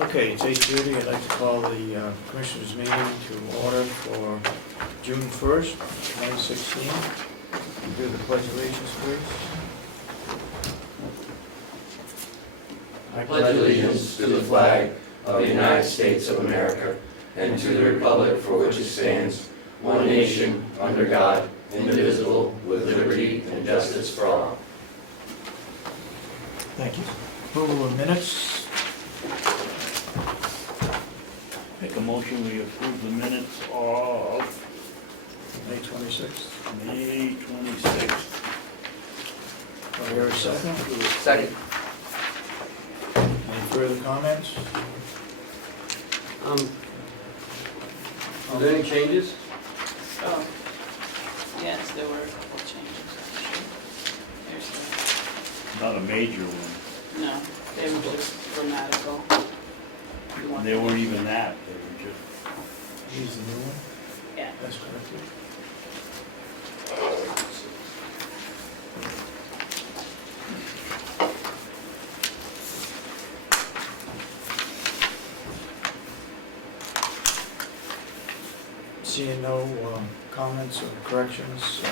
Okay, it's 8:30. I'd like to call the Commissioners' meeting to order for June 1st, 2016. Do the Pledge of Allegiance, please. I pledge allegiance to the flag of the United States of America and to the republic for which it stands, one nation, under God, indivisible, with liberty and justice for all. Thank you. Approval of minutes. Make a motion, we approve the minutes of May 26th. May 26th. Do I hear a second? Second. Any further comments? Are there any changes? Oh, yes, there were a couple changes, actually. There's Not a major one. no, they were just grammatical. You want They them? weren't even that, they were just, He's the new one. Yeah. That's correct. Seeing no comments or corrections,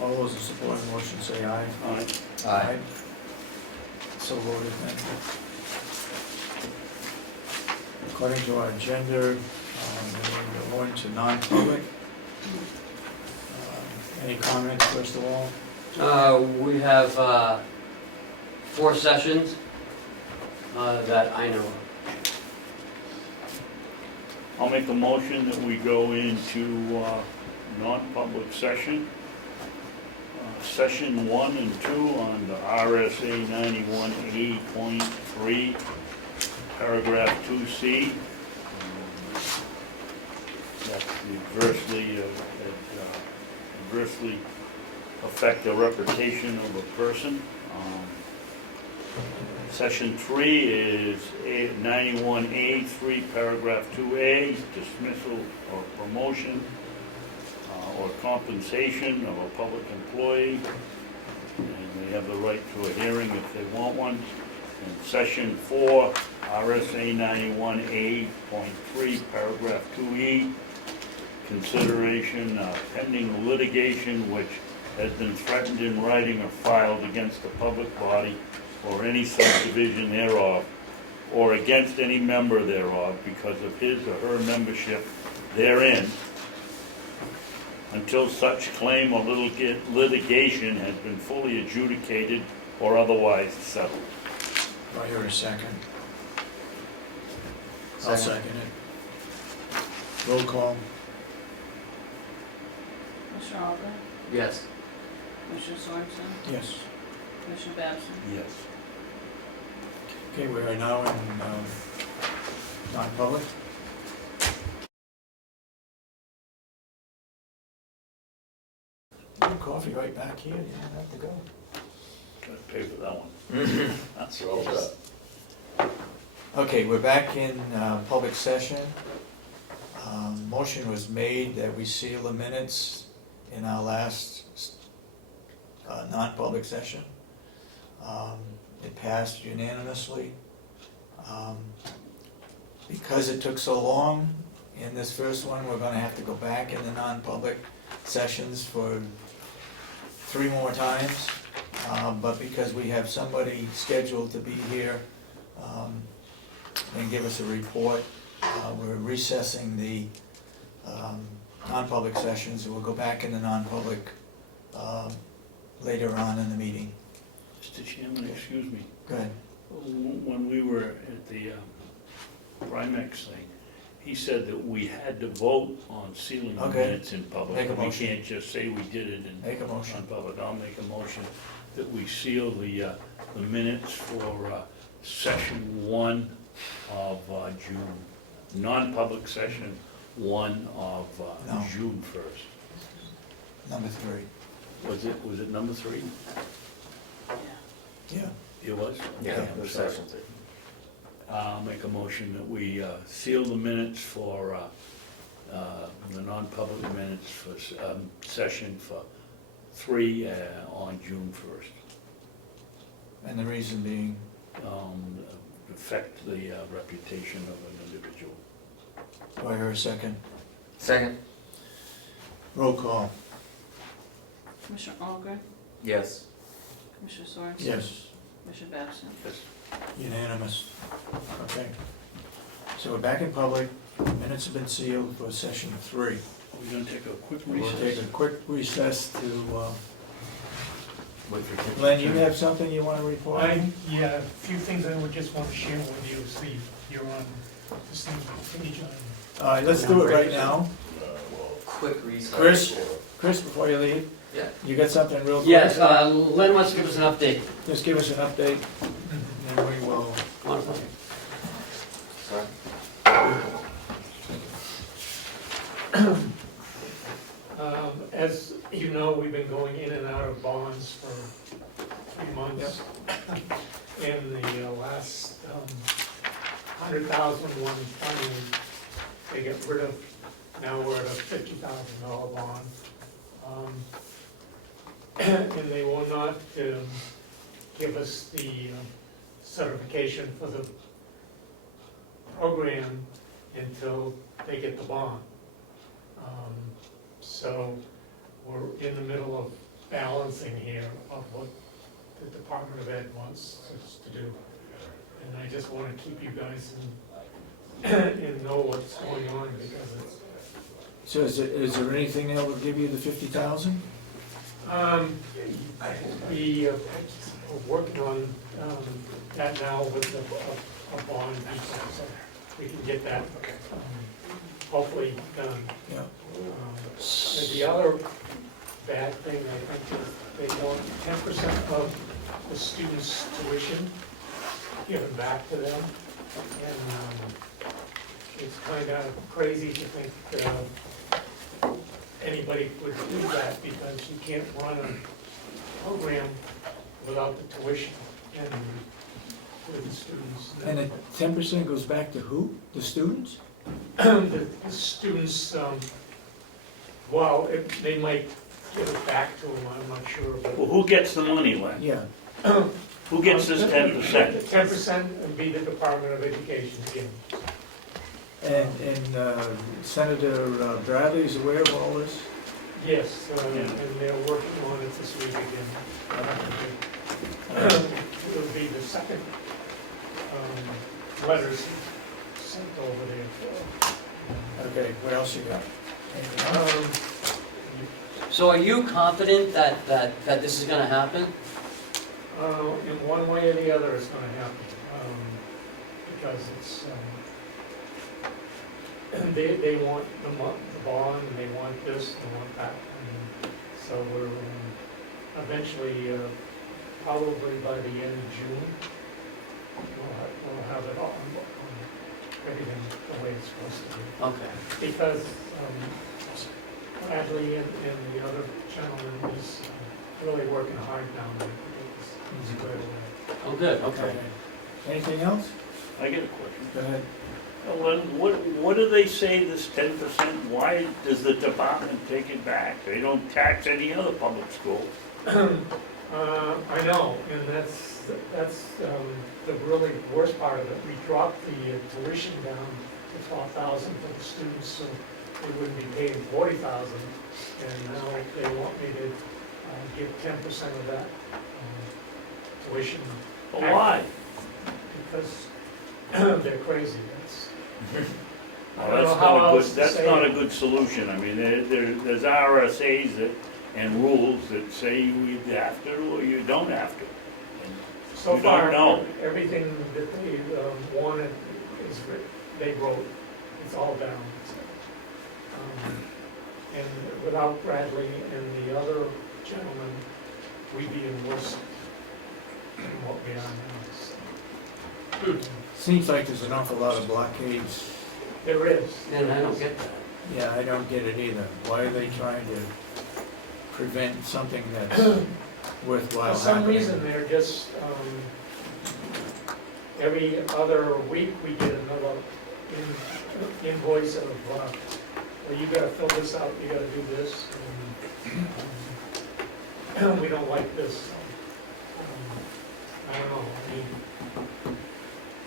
all those in support of the motion say aye. Aye. So voted then. According to our agenda, we're going to non-public. Any comments, first of all? We have 4 sessions that I know of. I'll make a motion that we go into non-public session. Session 1 and 2 on the RSA 91A.3, paragraph 2C. That's adversely affect the reputation of a person. Session 3 is 91A3, paragraph 2A, dismissal or promotion or compensation of a public employee, and they have the right to a hearing if they want one. And Session 4, RSA 91A.3, paragraph 2E, consideration pending litigation which has been threatened in writing or filed against a public body or any subdivision thereof, or against any member thereof because of his or her membership therein, until such claim or litigation has been fully adjudicated or otherwise settled. Do I hear a second? I'll second it. Roll call. Commissioner Ahlgren, Yes. Commissioner Sorensen, Yes. Commissioner Babson. Yes. Okay, we are now in non-public. Coffee right back here, you don't have to go. Gotta pay for that one. That's all Okay, we're back in public session. Motion was made that we seal the minutes in our last non-public session. It passed unanimously. Because it took so long in this first one, we're gonna have to go back in the non-public sessions for 3 more times. But because we have somebody scheduled to be here and give us a report, we're recessing the non-public sessions, and we'll go back in the non-public later on in the meeting. Mr. Chairman, excuse me. Go ahead. When we were at the Primex thing, he said that we had to vote on sealing the Okay. minutes in public. Make a We motion. can't just say we did it in Make a motion. non-public. I'll make a motion that we seal the minutes for session 1 of June, non-public session 1 of No. June 1st. Number 3. Was it number 3? Yeah. Yeah. It was? Yeah, Okay, I'm the sorry. session 3. I'll make a motion that we seal the minutes for the non-public minutes for session for 3 on June 1st. And the reason being, affect the reputation of an individual. Do I hear a second? Second. Roll call. Commissioner Ahlgren, Yes. Commissioner Sorensen. Yes, Commissioner Babson. Yes. unanimous. Okay. So we're back in public, minutes have been sealed for session 3. We're gonna take a quick We'll recess. take a quick recess to, Wait for Kim. Glenn, you have something you want to report? Yeah, a few things I would just want to share with you, see, you're on the same page on. All right, let's do it right now. Quick recess. Chris, before you leave, Yeah. you got something real quick? Yes, Len wants to give us an update. Just give us an update, and then we will. Wonderful. Sorry. As you know, we've been going in and out of bonds for 3 months. And the last 100,000 one finally, they get rid of, now we're at a $50,000 bond. And they will not give us the certification for the program until they get the bond. So we're in the middle of balancing here of what the Department of Ed wants us to do. And I just want to keep you guys in know what's going on because it's. So is there anything that will give you the 50,000? We are working on that now with a bond visa, so we can get that hopefully done. Yeah. And the other bad thing, I think, is they want 10% of the students' tuition given back to them. And it's kind of crazy to think anybody would do that because you can't run a program without the tuition and with the students. And the 10% goes back to who? The students? The students, well, they might give it back to them, I'm not sure, but. Well, who gets the money, Len? Yeah. Who gets this 10%? 10% would be the Department of Education again. And Senator Bradley is aware of all this? Yes, and they're working on it this week again. It'll be the second letters sent over there. Okay, what else you got? Anything else? So are you confident that this is gonna happen? In one way or the other, it's gonna happen, because it's, they want the bond, and they want this, they want that, and so we're, eventually, probably by the end of June, we'll have it all, everything the way it's supposed to be. Okay. Because Bradley and the other gentleman is really working hard down there to get this squared away. Oh, good, okay. Anything else? I get a question. Go ahead. Len, what do they say this 10%? Why does the department take it back? They don't tax any other public school. I know, and that's the really worst part of it. We dropped the tuition down to 12,000 for the students, so they wouldn't be paying 40,000. And now they want me to give 10% of that tuition. But why? Because they're crazy. I Well, don't know how else to that's say not it. a good solution. I mean, there's RSAs and rules that say you either have to or you don't have to. And So you don't far, know. everything that they wanted is they wrote. It's all down. And without Bradley and the other gentleman, we'd be in worse than what we are now. So. Seems like there's an awful lot of blockades. There is. And I don't get that. Yeah, I don't get it either. Why are they trying to prevent something that's worthwhile For some happening? reason, they're just, every other week, we get another invoice of, well, you gotta fill this out, you gotta do this, and we don't like this. I don't know, I mean,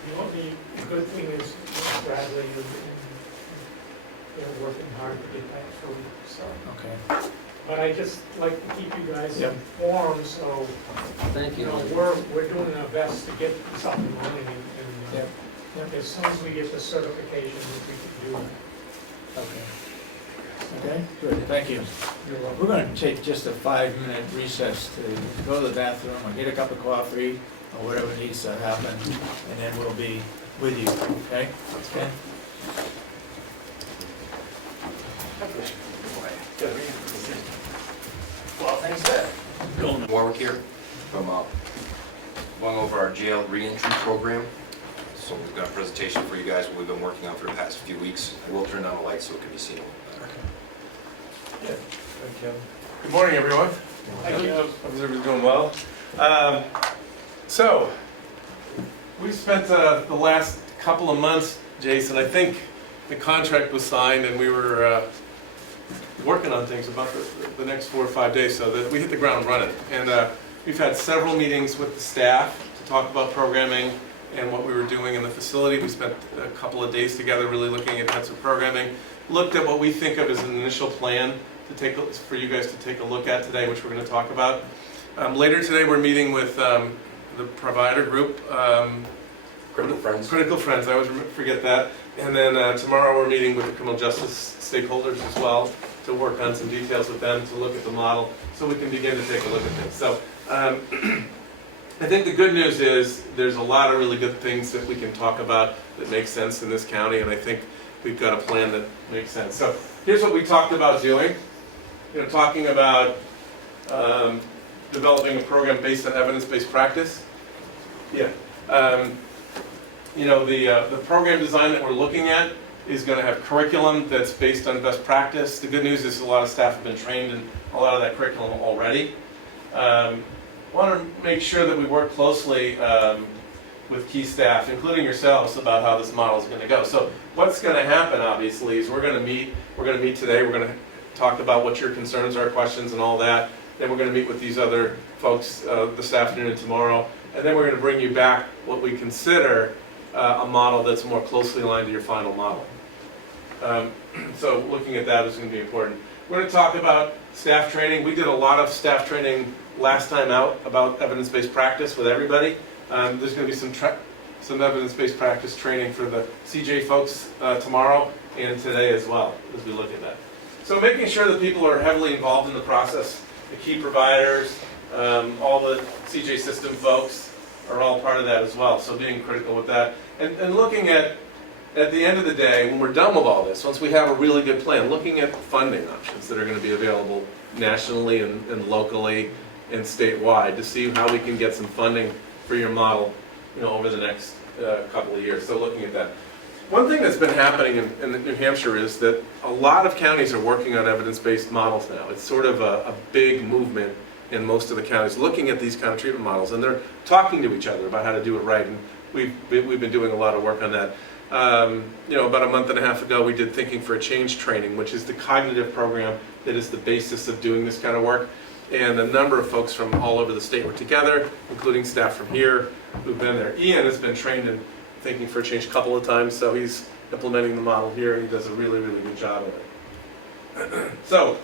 the the good thing is Bradley and they're working hard to get that through, so. Okay. But I just like to keep you guys Yep. informed, so, Thank you you. know, we're doing our best to get something running and Yep. as soon as we get the certification, we can do it. Okay. Okay, good, thank you. You're welcome. We're gonna take just a 5-minute recess to go to the bathroom or get a cup of coffee or whatever needs to happen, and then we'll be with you, okay? Okay? Well, thanks, Ed. Warwick here from going over our jail reentry program. So we've got a presentation for you guys, what we've been working on for the past few weeks. I will turn down the lights so it can be seen a little better. Thank you. Good morning, everyone. Thank you. Hope everybody's doing well. So, we've spent the last couple of months, Jason, I think the contract was signed and we were working on things about the next 4 or 5 days so that we hit the ground running. And we've had several meetings with the staff to talk about programming and what we were doing in the facility. We spent a couple of days together really looking at types of programming, looked at what we think of as an initial plan for you guys to take a look at today, which we're going to talk about. Later today, we're meeting with the provider group. Critical Friends, I always forget that. And then tomorrow we're meeting with the criminal justice stakeholders as well to work on some details with them, to look at the model, so we can begin to take a look at things. So I think the good news is there's a lot of really good things that we can talk about that make sense in this county, and I think we've got a plan that makes sense. So here's what we talked about doing. Talking about developing a program based on evidence-based practice. Yeah. The program design that we're looking at is going to have curriculum that's based on best practice. The good news is a lot of staff have been trained in a lot of that curriculum already. Want to make sure that we work closely with key staff, including yourselves, about how this model is going to go. So what's going to happen, obviously, is we're going to meet today. We're going to talk about what your concerns are, questions, and all that. Then we're going to meet with these other folks this afternoon and tomorrow. And then we're going to bring you back what we consider a model that's more closely aligned to your final model. So looking at that is going to be important. We're going to talk about staff training. We did a lot of staff training last time out about evidence-based practice with everybody. There's going to be some evidence-based practice training for the CJ folks tomorrow and today as well, as we look at that. So making sure that people are heavily involved in the process, the key providers, all the CJ system folks are all part of that as well, so being critical with that. And looking at the end of the day, when we're done with all this, once we have a really good plan, looking at funding options that are going to be available nationally and locally and statewide to see how we can get some funding for your model, over the next couple of years. So looking at that. One thing that's been happening in New Hampshire is that a lot of counties are working on evidence-based models now. It's sort of a big movement in most of the counties looking at these kind of treatment models, and they're talking to each other about how to do it right. And we've been doing a lot of work on that. About a month and a half ago, we did Thinking for a Change training, which is the cognitive program that is the basis of doing this kind of work. And a number of folks from all over the state were together, including staff from here who've been there. Ian has been trained in Thinking for a Change a couple of times, so he's implementing the model here, and he does a really, really good job of it. So,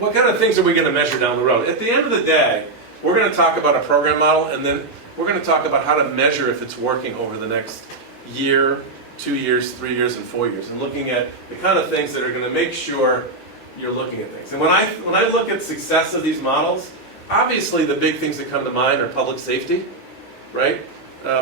what kind of things are we going to measure down the road? At the end of the day, we're going to talk about a program model, and then we're going to talk about how to measure if it's working over the next year, 2 years, 3 years, and 4 years, and looking at the kind of things that are going to make sure you're looking at things. And when I look at success of these models, obviously the big things that come to mind are public safety, right?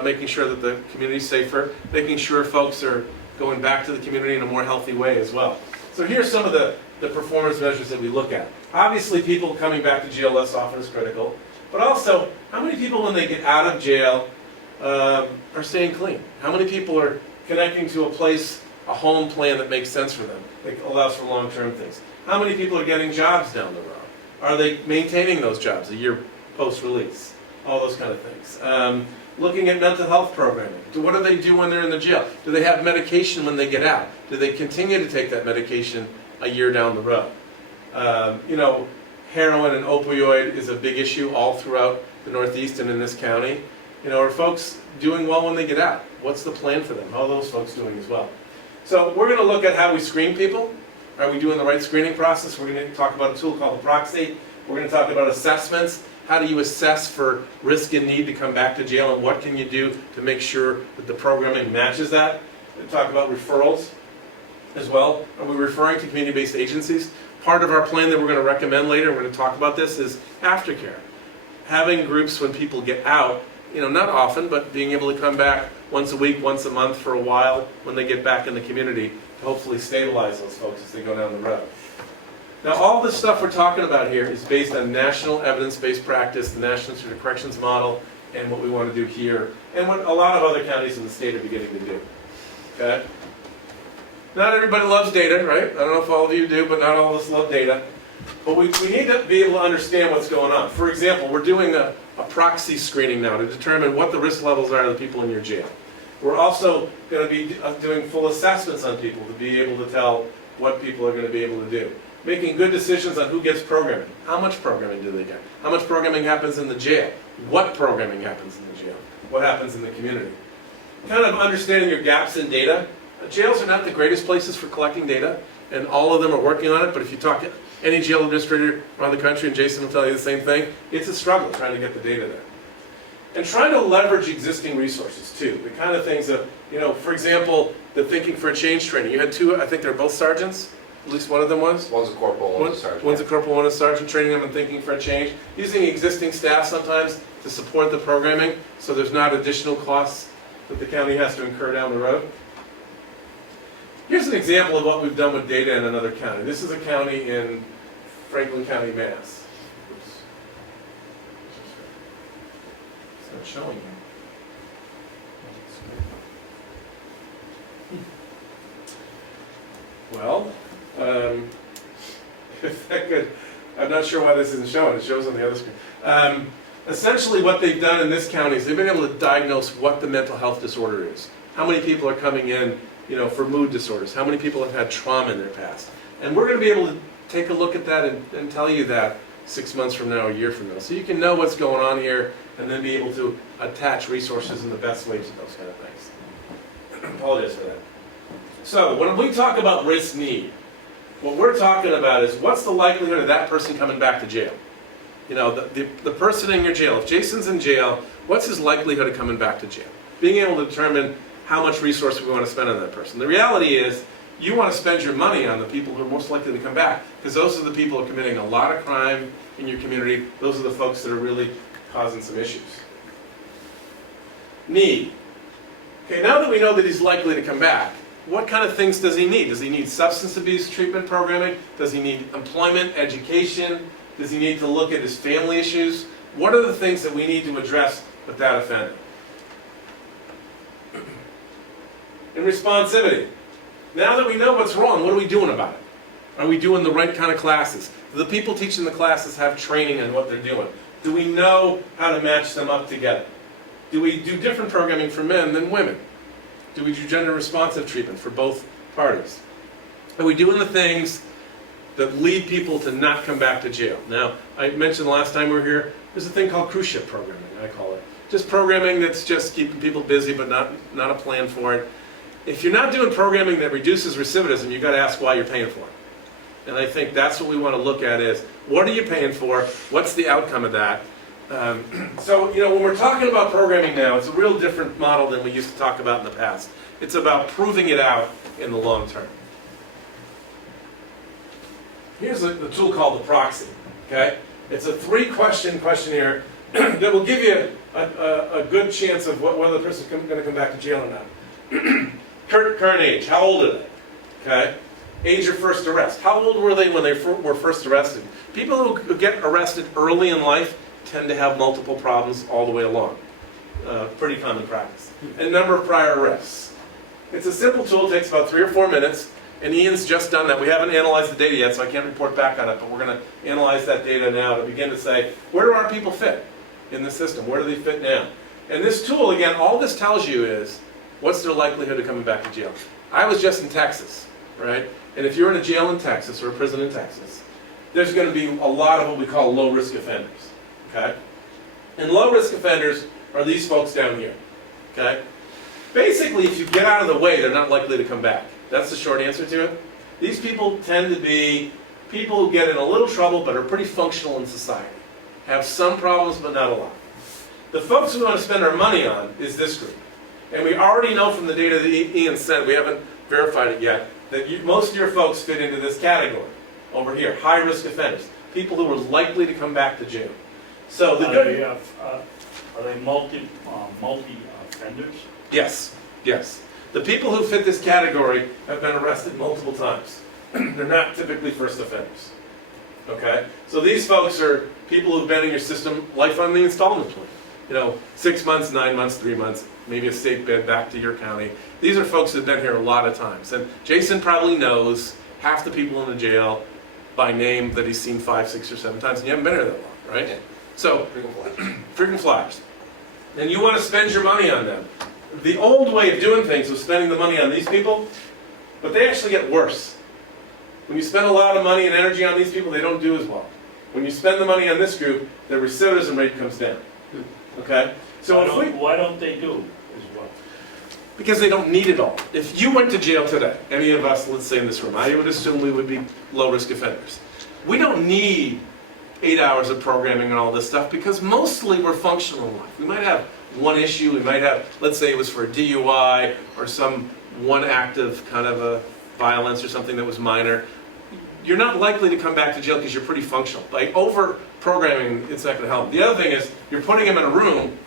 Making sure that the community's safer, making sure folks are going back to the community in a more healthy way as well. So here's some of the performance measures that we look at. Obviously, people coming back to jail less often is critical, but also, how many people when they get out of jail are staying clean? How many people are connecting to a place, a home plan that makes sense for them, that allows for long-term things? How many people are getting jobs down the road? Are they maintaining those jobs a year post-release? All those kind of things. Looking at mental health programming. What do they do when they're in the jail? Do they have medication when they get out? Do they continue to take that medication a year down the road? Heroin and opioid is a big issue all throughout the Northeast and in this county. Are folks doing well when they get out? What's the plan for them? How are those folks doing as well? So we're going to look at how we screen people. Are we doing the right screening process? We're going to talk about a tool called the proxy. We're going to talk about assessments. How do you assess for risk and need to come back to jail, and what can you do to make sure that the programming matches that? We'll talk about referrals as well. Are we referring to community-based agencies? Part of our plan that we're going to recommend later, we're going to talk about this, is aftercare. Having groups when people get out, not often, but being able to come back once a week, once a month for a while when they get back in the community to hopefully stabilize those folks as they go down the road. Now, all this stuff we're talking about here is based on national evidence-based practice, the National Institute of Corrections model, and what we want to do here, and what a lot of other counties in the state are beginning to do. Okay? Not everybody loves data, right? I don't know if all of you do, but not all of us love data. But we need to be able to understand what's going on. For example, we're doing a proxy screening now to determine what the risk levels are of the people in your jail. We're also going to be doing full assessments on people to be able to tell what people are going to be able to do. Making good decisions on who gets programming. How much programming do they get? How much programming happens in the jail? What programming happens in the jail? What happens in the community? Kind of understanding your gaps in data. Jails are not the greatest places for collecting data, and all of them are working on it, but if you talk to any jail administrator around the country, and Jason will tell you the same thing, it's a struggle trying to get the data there. And trying to leverage existing resources too. The kind of things that, for example, the Thinking for a Change training. You had two, I think they're both sergeants, at least one of them was. One's a corporal, one's a sergeant. One's a corporal, one is a sergeant, training them in Thinking for a Change. Using existing staff sometimes to support the programming so there's not additional costs that the county has to incur down the road. Here's an example of what we've done with data in another county. This is a county in Franklin County, Mass. Oops. It's not showing here. Well, if that could, I'm not sure why this isn't showing. It shows on the other screen. Essentially what they've done in this county is they've been able to diagnose what the mental health disorder is. How many people are coming in for mood disorders? How many people have had trauma in their past? And we're going to be able to take a look at that and tell you that 6 months from now, a year from now. So you can know what's going on here and then be able to attach resources in the best way to those kind of things. Apologize for that. So when we talk about risk need, what we're talking about is what's the likelihood of that person coming back to jail? The person in your jail, if Jason's in jail, what's his likelihood of coming back to jail? Being able to determine how much resource we want to spend on that person. The reality is, you want to spend your money on the people who are most likely to come back, because those are the people who are committing a lot of crime in your community. Those are the folks that are really causing some issues. Need. Okay, now that we know that he's likely to come back, what kind of things does he need? Does he need substance abuse treatment programming? Does he need employment, education? Does he need to look at his family issues? What are the things that we need to address with that offender? And responsivity. Now that we know what's wrong, what are we doing about it? Are we doing the right kind of classes? Do the people teaching the classes have training on what they're doing? Do we know how to match them up together? Do we do different programming for men than women? Do we do gender responsive treatment for both parties? Are we doing the things that lead people to not come back to jail? Now, I mentioned the last time we were here, there's a thing called cruise ship programming, I call it. Just programming that's just keeping people busy but not a plan for it. If you're not doing programming that reduces recidivism, you've got to ask why you're paying for it. And I think that's what we want to look at is, what are you paying for? What's the outcome of that? So, when we're talking about programming now, it's a real different model than we used to talk about in the past. It's about proving it out in the long term. Here's the tool called the proxy. Okay? It's a 3-question questionnaire that will give you a good chance of whether the person's going to come back to jail or not. Current age, how old are they? Okay? Age of first arrest. How old were they when they were first arrested? People who get arrested early in life tend to have multiple problems all the way along. Pretty common practice. And number of prior arrests. It's a simple tool, it takes about 3 or 4 minutes, and Ian's just done that. We haven't analyzed the data yet, so I can't report back on it, but we're going to analyze that data now to begin to say, where do our people fit in the system? Where do they fit now? And this tool, again, all this tells you is, what's their likelihood of coming back to jail? I was just in Texas, right? And if you're in a jail in Texas or a prison in Texas, there's going to be a lot of what we call low-risk offenders, okay? And low-risk offenders are these folks down here, okay? Basically, if you get out of the way, they're not likely to come back. That's the short answer to it. These people tend to be people who get in a little trouble but are pretty functional in society. Have some problems, but not a lot. The folks we want to spend our money on is this group. And we already know from the data that Ian sent, we haven't verified it yet, that most of your folks fit into this category over here, high-risk offenders, people who are likely to come back to jail. So the good... Are they multi offenders? Yes, yes. The people who fit this category have been arrested multiple times. They're not typically first offenders. Okay? So these folks are people who've been in your system, life on the installment plan. You know, 6 months, 9 months, 3 months, maybe a state bid back to your county. These are folks who've been here a lot of times. And Jason probably knows half the people in the jail by name that he's seen 5, 6, or 7 times, and you haven't been here that long, right? Yeah. So, frequent flyers. And you want to spend your money on them. The old way of doing things was spending the money on these people, but they actually get worse. When you spend a lot of money and energy on these people, they don't do as well. When you spend the money on this group, their recidivism rate comes down. Okay? So Why don't they do as well? because they don't need it all. If you went to jail today, any of us, let's say in this room, I would assume we would be low-risk offenders. We don't need 8 hours of programming and all this stuff because mostly we're functional in life. We might have one issue, we might have, let's say it was for a DUI or some one act of kind of a violence or something that was minor. You're not likely to come back to jail because you're pretty functional. By over-programming, it's not going to help. The other thing is you're putting them in a room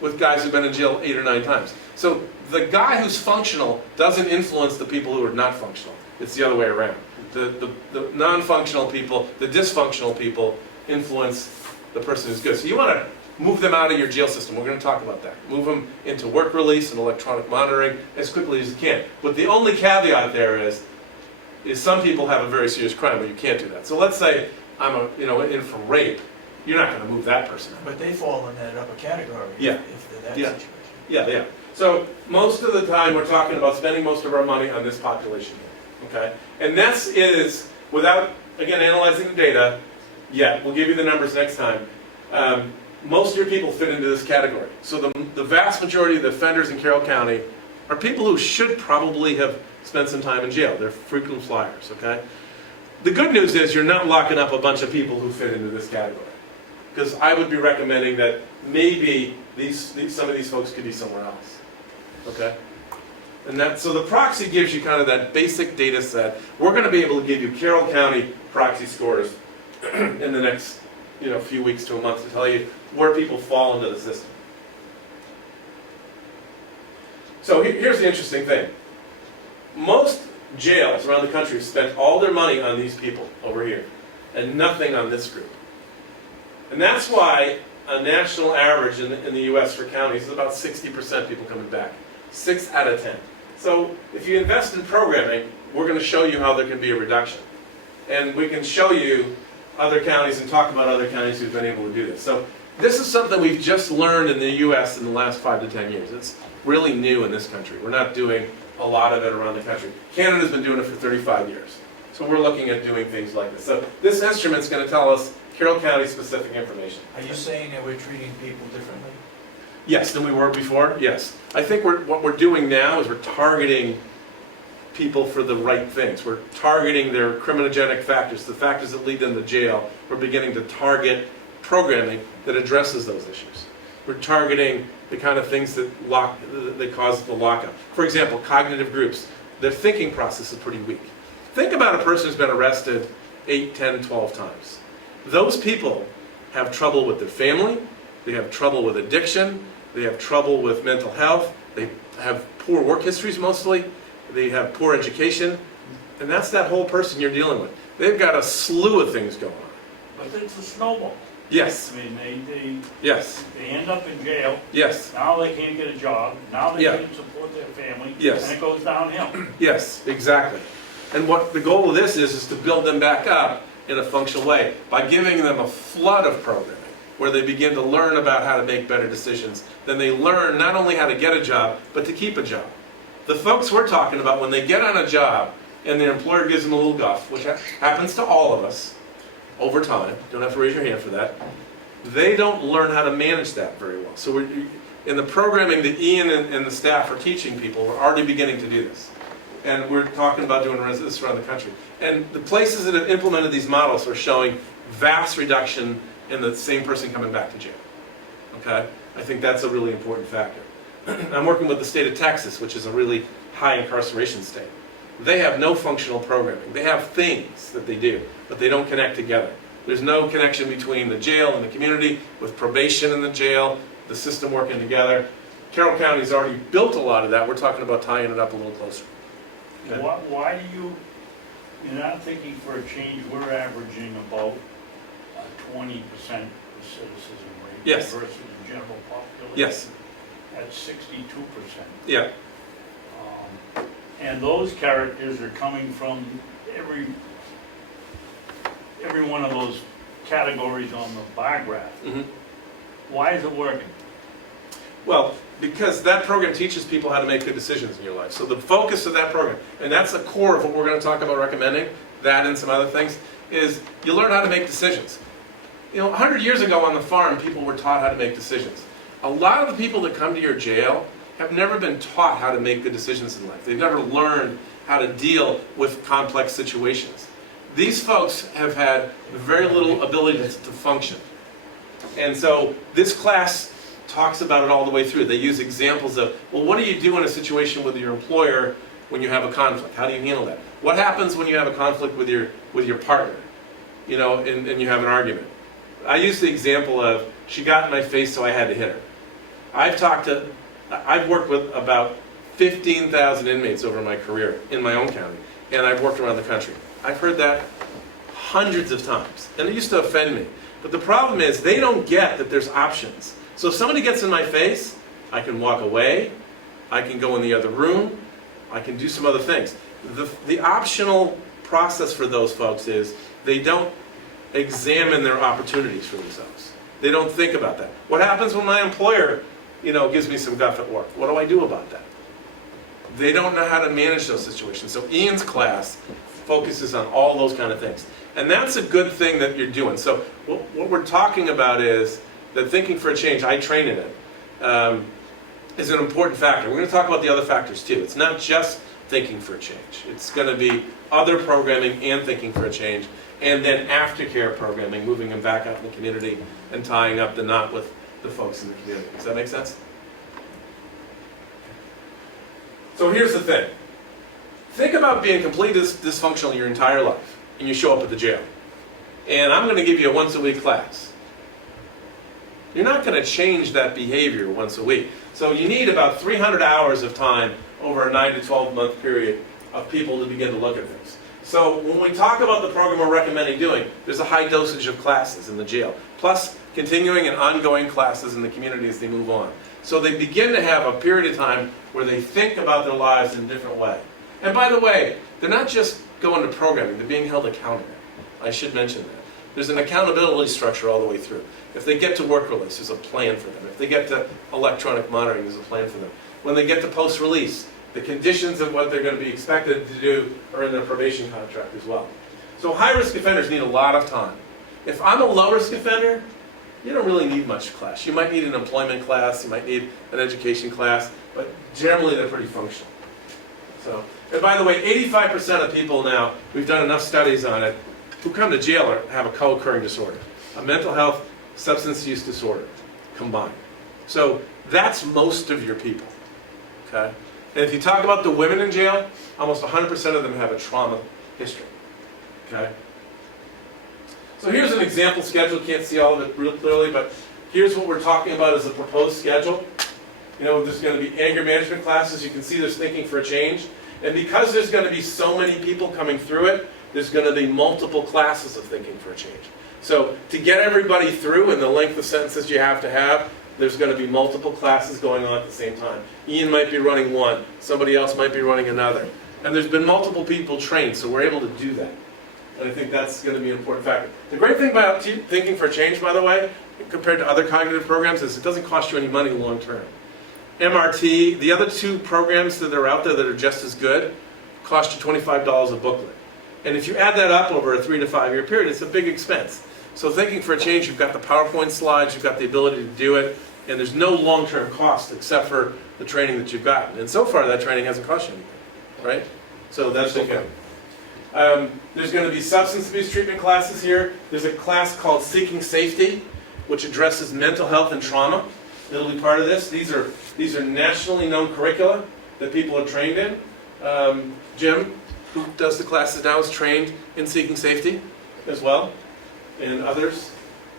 with guys who've been in jail 8 or 9 times. So the guy who's functional doesn't influence the people who are not functional. It's the other way around. The non-functional people, the dysfunctional people influence the person who's good. So you want to move them out of your jail system. We're going to talk about that. Move them into work release and electronic monitoring as quickly as you can. But the only caveat there is some people have a very serious crime where you can't do that. So let's say I'm in for rape. You're not going to move that person out. But they fall in that upper category. Yeah. If they're that Yeah. situation. Yeah. So most of the time we're talking about spending most of our money on this population here, okay? And that is, without, again, analyzing the data yet, we'll give you the numbers next time, most of your people fit into this category. So the vast majority of the offenders in Carroll County are people who should probably have spent some time in jail. They're frequent flyers, okay? The good news is you're not locking up a bunch of people who fit into this category. Because I would be recommending that maybe some of these folks could be somewhere else. Okay? And so the proxy gives you kind of that basic data set. We're going to be able to give you Carroll County proxy scores in the next few weeks to a month to tell you where people fall into the system. So here's the interesting thing. Most jails around the country spent all their money on these people over here and nothing on this group. And that's why a national average in the U.S. for counties is about 60% people coming back. 6 out of 10. So if you invest in programming, we're going to show you how there can be a reduction. And we can show you other counties and talk about other counties who've been able to do this. So this is something we've just learned in the U.S. in the last 5 to 10 years. It's really new in this country. We're not doing a lot of it around the country. Canada's been doing it for 35 years. So we're looking at doing things like this. So this instrument's going to tell us Carroll County specific information. Are you saying that we're treating people differently? Yes, than we were before? Yes. I think what we're doing now is we're targeting people for the right things. We're targeting their criminogenic factors, the factors that lead them to jail. We're beginning to target programming that addresses those issues. We're targeting the kind of things that cause the lockup. For example, cognitive groups. Their thinking process is pretty weak. Think about a person who's been arrested 8, 10, 12 times. Those people have trouble with their family, they have trouble with addiction, they have trouble with mental health, they have poor work histories mostly, they have poor education, and that's that whole person you're dealing with. They've got a slew of things going on. But it's a snowball. Yes. I mean, Yes. they end up in jail. Yes. Now they can't get a job. Now they Yeah. can't support their family. Yes. And it goes downhill. Yes, exactly. And what the goal of this is to build them back up in a functional way by giving them a flood of programming where they begin to learn about how to make better decisions. Then they learn not only how to get a job, but to keep a job. The folks we're talking about, when they get on a job and their employer gives them a little guff, which happens to all of us over time, you don't have to raise your hand for that, they don't learn how to manage that very well. So in the programming that Ian and the staff are teaching people, we're already beginning to do this. And we're talking about doing this around the country. And the places that have implemented these models are showing vast reduction in the same person coming back to jail. Okay? I think that's a really important factor. I'm working with the state of Texas, which is a really high incarceration state. They have no functional programming. They have things that they do, but they don't connect together. There's no connection between the jail and the community, with probation in the jail, the system working together. Carroll County's already built a lot of that. We're talking about tying it up a little closer. Okay. Why do you're not thinking for a change, we're averaging about 20% recidivism rate Yes. versus the general population. Yes. At 62%. Yeah. And those characters are coming from every one of those categories on the bar graph. Mm-hmm. Why is it working? Well, because that program teaches people how to make good decisions in your life. So the focus of that program, and that's the core of what we're going to talk about recommending, that and some other things, is you learn how to make decisions. You know, 100 years ago on the farm, people were taught how to make decisions. A lot of the people that come to your jail have never been taught how to make good decisions in life. They've never learned how to deal with complex situations. These folks have had very little ability to function. And so this class talks about it all the way through. They use examples of, well, what do you do in a situation with your employer when you have a conflict? How do you handle that? What happens when you have a conflict with your partner, you know, and you have an argument? I use the example of, she got in my face so I had to hit her. I've worked with about 15,000 inmates over my career in my own county, and I've worked around the country. I've heard that hundreds of times, and it used to offend me. But the problem is, they don't get that there's options. So if somebody gets in my face, I can walk away, I can go in the other room, I can do some other things. The optional process for those folks is, they don't examine their opportunities for themselves. They don't think about that. What happens when my employer, you know, gives me some guff at work? What do I do about that? They don't know how to manage those situations. So Ian's class focuses on all those kind of things. And that's a good thing that you're doing. So what we're talking about is that thinking for a change, I train in it, is an important factor. We're going to talk about the other factors too. It's not just thinking for a change. It's going to be other programming and thinking for a change, and then aftercare programming, moving them back out in the community and tying up the knot with the folks in the community. Does that make sense? So here's the thing. Think about being completely dysfunctional your entire life, and you show up at the jail. And I'm going to give you a once-a-week class. You're not going to change that behavior once a week. So you need about 300 hours of time over a 9 to 12 month period of people to begin to look at things. So when we talk about the program we're recommending doing, there's a high dosage of classes in the jail, plus continuing and ongoing classes in the community as they move on. So they begin to have a period of time where they think about their lives in a different way. And by the way, they're not just going to programming, they're being held accountable. I should mention that. There's an accountability structure all the way through. If they get to work release, there's a plan for them. If they get to electronic monitoring, there's a plan for them. When they get to post-release, the conditions of what they're going to be expected to do are in their probation contract as well. So high-risk offenders need a lot of time. If I'm a low-risk offender, you don't really need much class. You might need an employment class, you might need an education class, but generally they're pretty functional. So, and by the way, 85% of people now, we've done enough studies on it, who come to jail have a co-occurring disorder, a mental health, substance use disorder combined. So that's most of your people, okay? And if you talk about the women in jail, almost 100% of them have a trauma history, okay? So here's an example schedule. Can't see all of it real clearly, but here's what we're talking about as a proposed schedule. You know, there's going to be anger management classes. You can see there's thinking for a change. And because there's going to be so many people coming through it, there's going to be multiple classes of thinking for a change. So to get everybody through and the length of sentences you have to have, there's going to be multiple classes going on at the same time. Ian might be running one, somebody else might be running another. And there's been multiple people trained, so we're able to do that. And I think that's going to be an important factor. The great thing about thinking for a change, by the way, compared to other cognitive programs, is it doesn't cost you any money long term. MRT, the other two programs that are out there that are just as good, cost you $25 a booklet. And if you add that up over a 3 to 5 year period, it's a big expense. So thinking for a change, you've got the PowerPoint slides, you've got the ability to do it, And there's no long-term cost except for the training that you've gotten. And so far, that training hasn't cost you anything, right? So that's okay. There's going to be substance abuse treatment classes here. There's a class called Seeking Safety, which addresses mental health and trauma. It'll be part of this. These are nationally known curricula that people are trained in. Jim, who does the classes now, is trained in Seeking Safety as well, and others.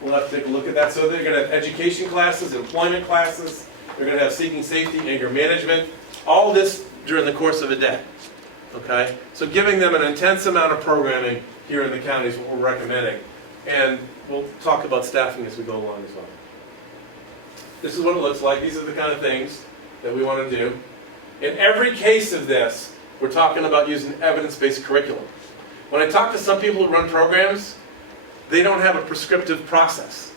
We'll have to take a look at that. So they're going to have education classes, employment classes. They're going to have Seeking Safety, anger management. All this during the course of a day. Okay? So giving them an intense amount of programming here in the county is what we're recommending. And we'll talk about staffing as we go along as well. This is what it looks like. These are the kind of things that we want to do. In every case of this, we're talking about using evidence-based curriculum. When I talk to some people who run programs, they don't have a prescriptive process.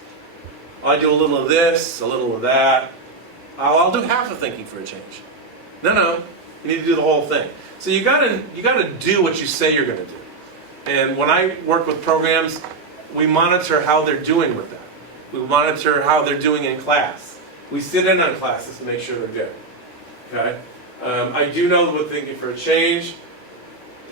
I do a little of this, a little of that. I'll do half of thinking for a change. No, you need to do the whole thing. So you gotta do what you say you're gonna do. And when I work with programs, we monitor how they're doing with that. We monitor how they're doing in class. We sit in on classes to make sure they're good. Okay? I do know with Thinking for a Change,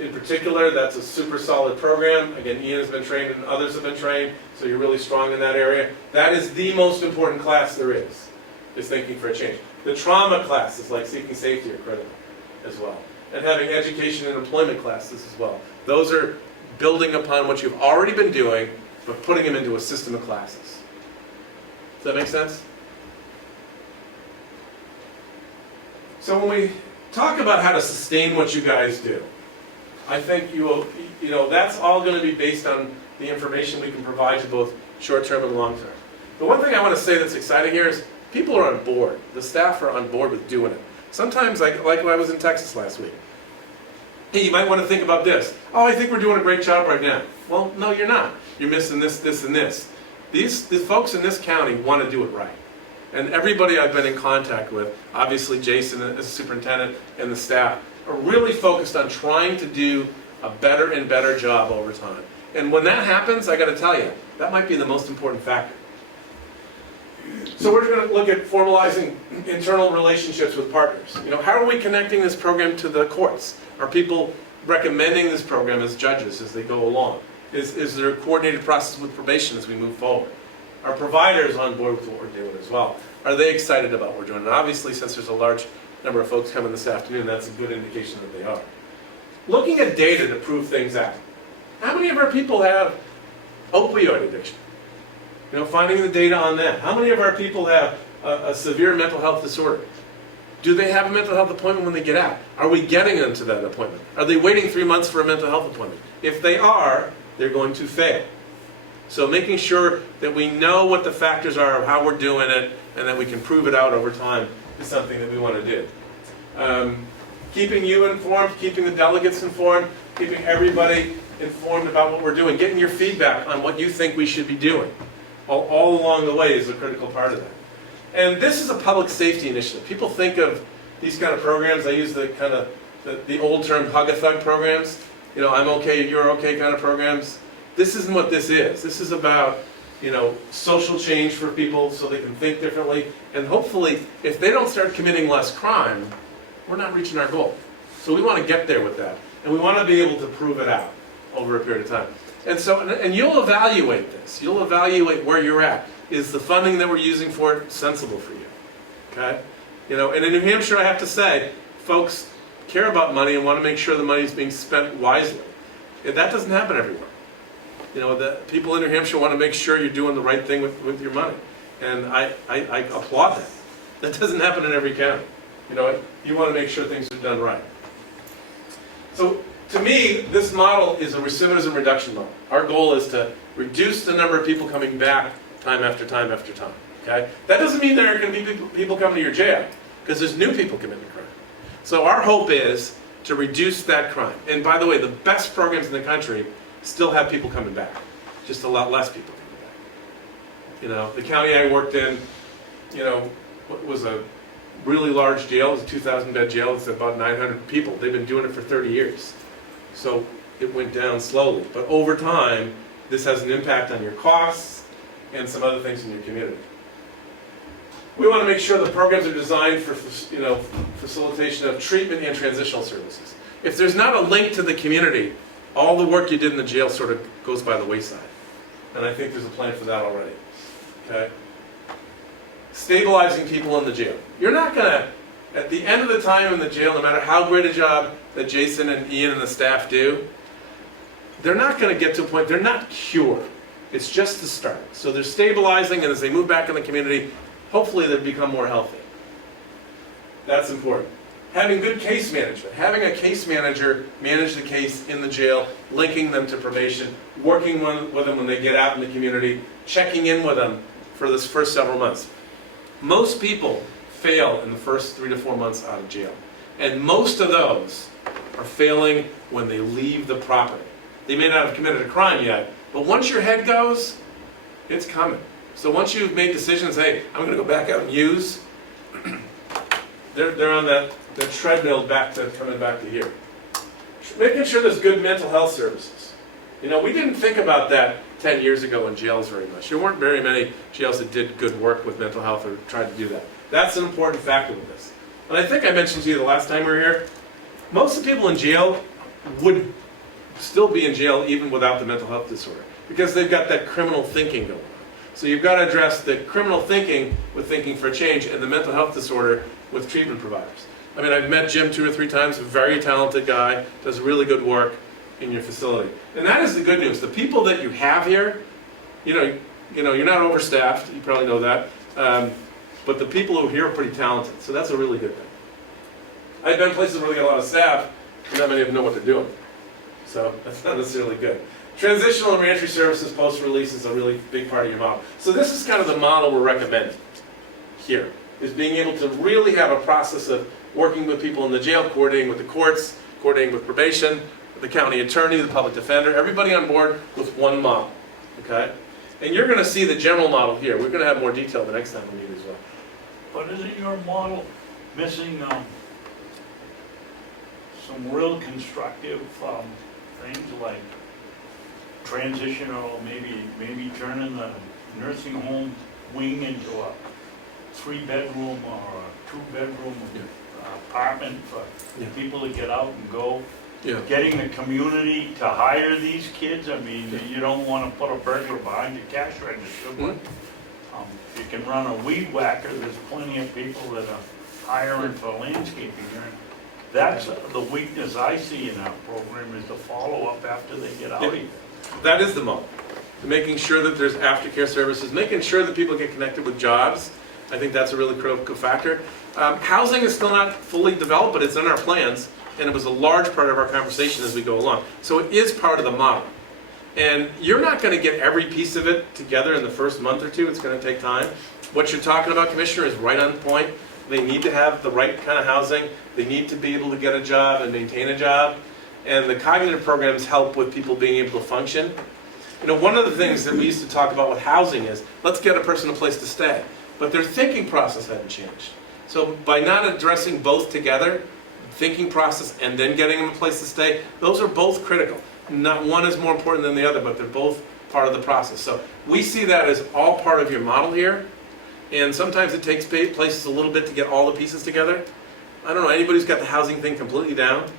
in particular, that's a super solid program. Again, Ian has been trained and others have been trained, so you're really strong in that area. That is the most important class there is Thinking for a Change. The trauma classes, like Seeking Safety, are critical as well. And having education and employment classes as well. Those are building upon what you've already been doing, but putting them into a system of classes. Does that make sense? So when we talk about how to sustain what you guys do, I think that's all going to be based on the information we can provide to both short-term and long-term. The one thing I want to say that's exciting here is people are on board. The staff are on board with doing it. Sometimes, like when I was in Texas last week, hey, you might want to think about this. Oh, I think we're doing a great job right now. Well, no, you're not. You're missing this, this, and this. These folks in this county want to do it right. And everybody I've been in contact with, obviously Jason as a superintendent and the staff, are really focused on trying to do a better and better job over time. And when that happens, I got to tell you, that might be the most important factor. So we're going to look at formalizing internal relationships with partners. How are we connecting this program to the courts? Are people recommending this program as judges as they go along? Is there a coordinated process with probation as we move forward? Are providers on board with what we're doing as well? Are they excited about what we're doing? And obviously, since there's a large number of folks coming this afternoon, that's a good indication that they are. Looking at data to prove things out. How many of our people have opioid addiction? Finding the data on that. How many of our people have a severe mental health disorder? Do they have a mental health appointment when they get out? Are we getting them to that appointment? Are they waiting 3 months for a mental health appointment? If they are, they're going to fail. So making sure that we know what the factors are of how we're doing it and that we can prove it out over time is something that we want to do. Keeping you informed, keeping the delegates informed, keeping everybody informed about what we're doing, getting your feedback on what you think we should be doing. All along the way is a critical part of that. And this is a public safety initiative. People think of these kind of programs, I use the old term hug-a-thug programs. I'm okay, you're okay kind of programs. This isn't what this is. This is about, social change for people so they can think differently. And hopefully, if they don't start committing less crime, we're not reaching our goal. So we want to get there with that. And we want to be able to prove it out over a period of time. And you'll evaluate this. You'll evaluate where you're at. Is the funding that we're using for it sensible for you? Okay? And in New Hampshire, I have to say, folks care about money and want to make sure the money is being spent wisely. And that doesn't happen everywhere. The people in New Hampshire want to make sure you're doing the right thing with your money. And I applaud that. That doesn't happen in every county. You want to make sure things are done right. So, to me, this model is a recidivism reduction model. Our goal is to reduce the number of people coming back time after time after time. Okay? That doesn't mean there aren't going to be people coming to your jail, because there's new people committing crime. So our hope is to reduce that crime. And by the way, the best programs in the country still have people coming back. Just a lot less people coming back. The county I worked in, what was a really large jail. It was a 2,000-bed jail. It's about 900 people. They've been doing it for 30 years. So it went down slowly. But over time, this has an impact on your costs and some other things in your community. We want to make sure the programs are designed for, facilitation of treatment and transitional services. If there's not a link to the community, all the work you did in the jail sort of goes by the wayside. And I think there's a plan for that already. Okay? Stabilizing people in the jail. You're not going to, at the end of the time in the jail, no matter how great a job that Jason and Ian and the staff do, they're not going to get to a point, they're not cured. It's just the start. So they're stabilizing, and as they move back in the community, hopefully they become more healthy. That's important. Having good case management. Having a case manager manage the case in the jail, linking them to probation, working with them when they get out in the community, checking in with them for this first several months. Most people fail in the first 3 to 4 months out of jail. And most of those are failing when they leave the property. They may not have committed a crime yet, but once your head goes, it's coming. So once you've made decisions, hey, I'm going to go back out and use, they're on that treadmill back to coming back to here. Making sure there's good mental health services. You know, we didn't think about that 10 years ago in jails very much. There weren't very many jails that did good work with mental health or tried to do that. That's an important factor with this. And I think I mentioned to you the last time we were here, most of the people in jail would still be in jail even without the mental health disorder because they've got that criminal thinking going on. So you've got to address the criminal thinking with thinking for change and the mental health disorder with treatment providers. I mean, I've met Jim 2 or 3 times, a very talented guy, does really good work in your facility. And that is the good news. The people that you have here, you know, you're not overstaffed, you probably know that, but the people who are here are pretty talented, so that's a really good thing. I've been places where they got a lot of staff, and not many of them know what they're doing. So that's not necessarily good. Transitional and reentry services post-release is a really big part of your model. So this is kind of the model we're recommending here, is being able to really have a process of working with people in the jail, coordinating with the courts, coordinating with probation, the county attorney, the public defender, everybody on board with one model, okay? And you're going to see the general model here. We're going to have more detail the next time we meet as well. But isn't your model missing some real constructive things like transitional, maybe turning the nursing home wing into a 3-bedroom or a 2-bedroom apartment for people to get out and go? Yeah. Getting the community to hire these kids. I mean, you don't want to put a burglar behind your cash register, but if you can run a weed whacker, there's plenty of people that are hiring for landscaping here. That's the weakness I see in our program, is the follow-up after they get out of here. That is the model. Making sure that there's aftercare services, making sure that people get connected with jobs. I think that's a really critical factor. Housing is still not fully developed, but it's in our plans, and it was a large part of our conversation as we go along. So it is part of the model. And you're not going to get every piece of it together in the first month or two. It's going to take time. What you're talking about, Commissioner, is right on point. They need to have the right kind of housing. They need to be able to get a job and maintain a job. And the cognitive programs help with people being able to function. You know, one of the things that we used to talk about with housing is, let's get a person a place to stay. But their thinking process hadn't changed. So by not addressing both together, thinking process and then getting them a place to stay, those are both critical. Not one is more important than the other, but they're both part of the process. So we see that as all part of your model here. And sometimes it takes places a little bit to get all the pieces together. I don't know, anybody who's got the housing thing completely down,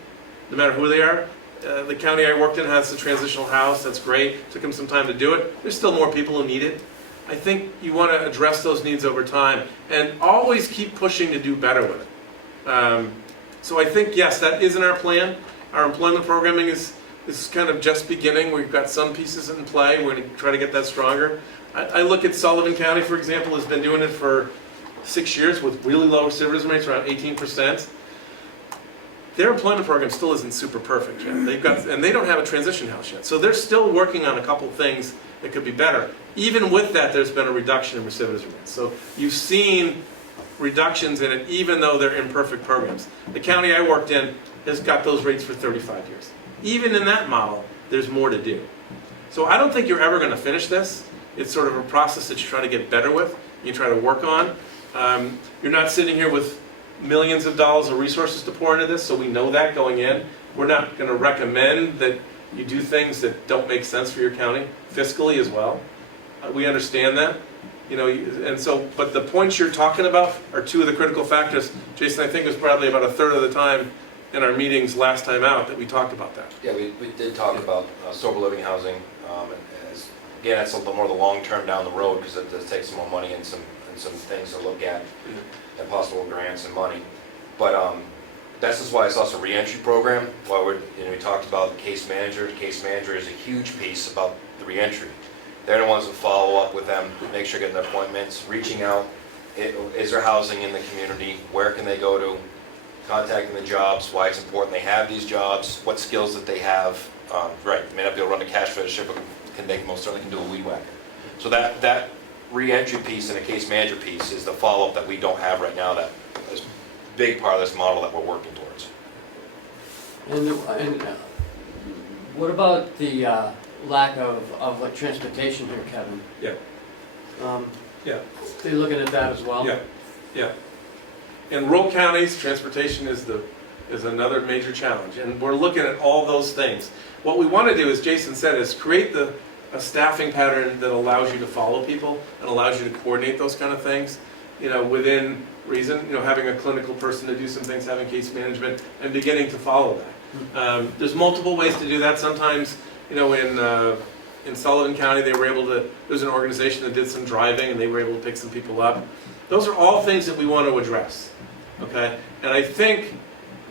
no matter who they are. The county I worked in has a transitional house, that's great. Took them some time to do it. There's still more people who need it. I think you want to address those needs over time and always keep pushing to do better with it. So I think, yes, that is in our plan. Our employment programming is kind of just beginning. We've got some pieces in play. We're going to try to get that stronger. I look at Sullivan County, for example, has been doing it for 6 years with really low recidivism rates, around 18%. Their employment program still isn't super perfect yet. And they don't have a transition house yet. So they're still working on a couple things that could be better. Even with that, there's been a reduction in recidivism rates. So you've seen reductions in it, even though they're imperfect programs. The county I worked in has got those rates for 35 years. Even in that model, there's more to do. So I don't think you're ever going to finish this. It's sort of a process that you try to get better with, you try to work on. You're not sitting here with millions of dollars of resources to pour into this, so we know that going in. We're not going to recommend that you do things that don't make sense for your county, fiscally as well. We understand that. And so, but the points you're talking about are two of the critical factors. Jason, I think it was probably about a third of the time in our meetings last time out that we talked about that. Yeah, we did talk about sober living housing. Again, that's a little more the long term down the road because it does take some more money and some things to look at and possible grants and money. But that's just why it's also a reentry program. While we talked about the case manager. The case manager is a huge piece about the reentry. They're the ones that follow up with them, make sure getting appointments, reaching out. Is there housing in the community? Where can they go to? Contacting the jobs, why it's important they have these jobs, what skills that they have. Right, may not be able to run a cash register, but they most certainly can do a weed whacker. So that re-entry piece and a case manager piece is the follow-up that we don't have right now. That is a big part of this model that we're working towards. And what about the lack of like transportation here, Kevin? Yeah. Yeah. So you're looking at that as well? Yeah, yeah. In rural counties, transportation is another major challenge, and we're looking at all those things. What we want to do, as Jason said, is create a staffing pattern that allows you to follow people and allows you to coordinate those kind of things, within reason. Having a clinical person to do some things, having case management, and beginning to follow that. There's multiple ways to do that. Sometimes, in Sullivan County, they were able to. There was an organization that did some driving, and they were able to pick some people up. Those are all things that we want to address. Okay, and I think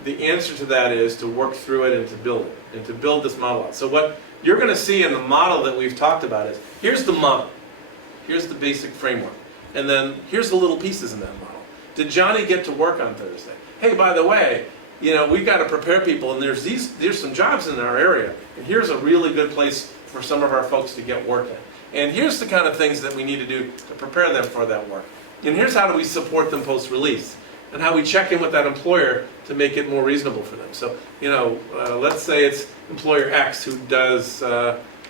the answer to that is to work through it and to build it, and to build this model out. So what you're going to see in the model that we've talked about is, here's the model, here's the basic framework, and then here's the little pieces in that model. Did Johnny get to work on Thursday? Hey, by the way, we've got to prepare people, and there's some jobs in our area, and here's a really good place for some of our folks to get work in. And here's the kind of things that we need to do to prepare them for that work. And here's how do we support them post-release, and how we check in with that employer to make it more reasonable for them. So, let's say it's employer X who does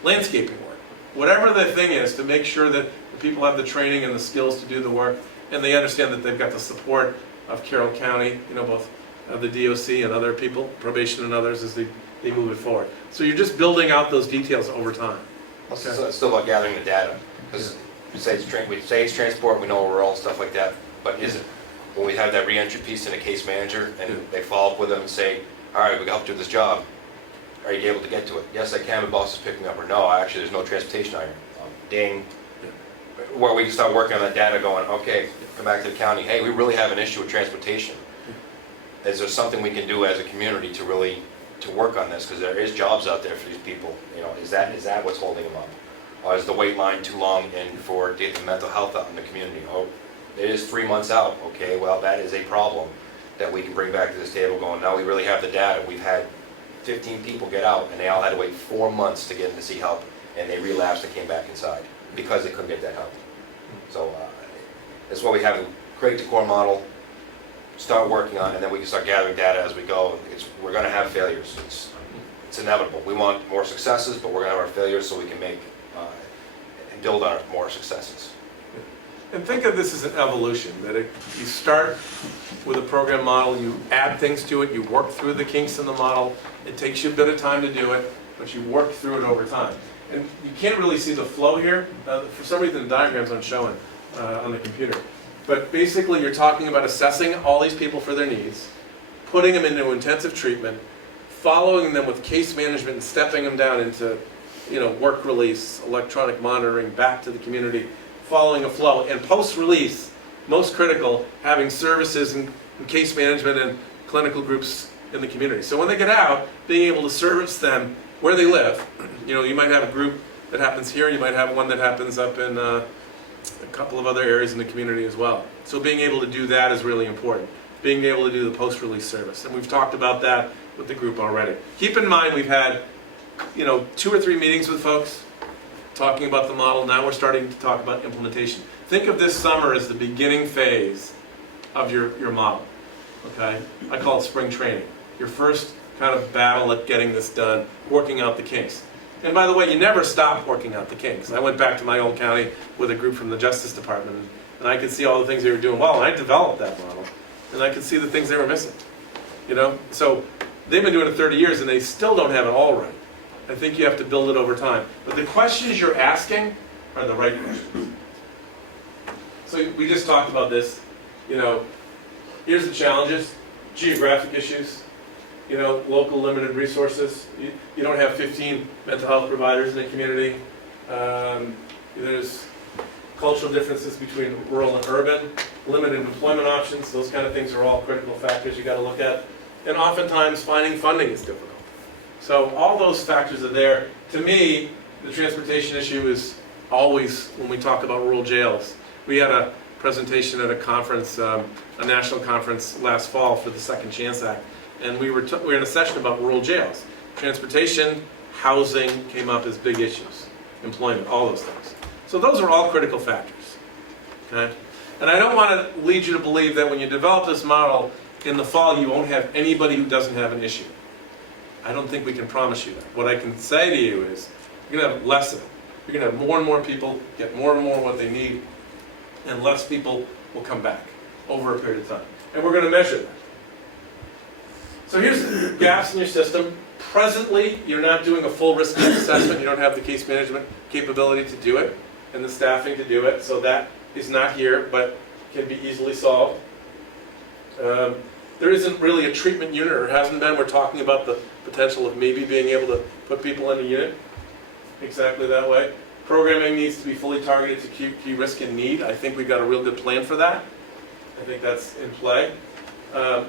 landscaping work. Whatever the thing is, to make sure that the people have the training and the skills to do the work, and they understand that they've got the support of Carroll County, both the DOC and other people, probation and others, as they move it forward. So you're just building out those details over time. Okay. So it's still about gathering the data, because we say it's transport, we know where we're all, stuff like that, but is it? When we have that re-entry piece in a case manager, and they follow up with them and say, all right, we can help you with this job. Are you able to get to it? Yes, I can, but boss is picking up. Or no, actually, there's no transportation iron. Ding. Where we can start working on that data going, okay, come back to the county. Hey, we really have an issue with transportation. Is there something we can do as a community to really work on this? Because there is jobs out there for these people. Is that what's holding them up? Or is the wait line too long for to get the mental health out in the community? Oh, it is 3 months out. Okay, well, that is a problem that we can bring back to this table going, now we really have the data. We've had 15 people get out, and they all had to wait 4 months to get in to see help, and they relapsed and came back inside because they couldn't get that help. So that's why we have to create the core model, start working on it, and then we can start gathering data as we go. We're going to have failures. It's inevitable. We want more successes, but we're going to have our failures so we can make and build on more successes. And think of this as an evolution, that you start with a program model, you add things to it, you work through the kinks in the model. It takes you a bit of time to do it, but you work through it over time. And you can't really see the flow here. For some reason, the diagrams aren't showing on the computer. But basically, you're talking about assessing all these people for their needs, putting them into intensive treatment, following them with case management and stepping them down into work release, electronic monitoring, back to the community, following a flow. And post-release, most critical, having services and case management and clinical groups in the community. So when they get out, being able to service them where they live. You might have a group that happens here, you might have one that happens up in a couple of other areas in the community as well. So being able to do that is really important. Being able to do the post-release service. And we've talked about that with the group already. Keep in mind, we've had 2 or 3 meetings with folks talking about the model. Now we're starting to talk about implementation. Think of this summer as the beginning phase of your model. Okay? I call it spring training. Your first kind of battle at getting this done, working out the kinks. And by the way, you never stop working out the kinks. I went back to my old county with a group from the Justice Department, and I could see all the things they were doing well, and I developed that model, and I could see the things they were missing. So they've been doing it 30 years, and they still don't have it all right. I think you have to build it over time. But the questions you're asking are the right questions. So we just talked about this, you know, here's the challenges, geographic issues, you know, local limited resources. You don't have 15 mental health providers in the community. There's cultural differences between rural and urban, limited employment options, those kind of things are all critical factors you got to look at. And oftentimes finding funding is difficult. So all those factors are there. To me, the transportation issue is always when we talk about rural jails. We had a presentation at a conference, a national conference last fall for the Second Chance Act, and we were in a session about rural jails. Transportation, housing came up as big issues, employment, all those things. So those are all critical factors. Okay? And I don't want to lead you to believe that when you develop this model in the fall, you won't have anybody who doesn't have an issue. I don't think we can promise you that. What I can say to you is, you're going to have less of it. You're going to have more and more people get more and more what they need, and less people will come back over a period of time. And we're going to measure that. So here's the gaps in your system. Presently, you're not doing a full risk assessment. You don't have the case management capability to do it and the staffing to do it. So that is not here, but can be easily solved. There isn't really a treatment unit, or hasn't been. We're talking about the potential of maybe being able to put people in a unit exactly that way. Programming needs to be fully targeted to key risk and need. I think we've got a real good plan for that. I think that's in play.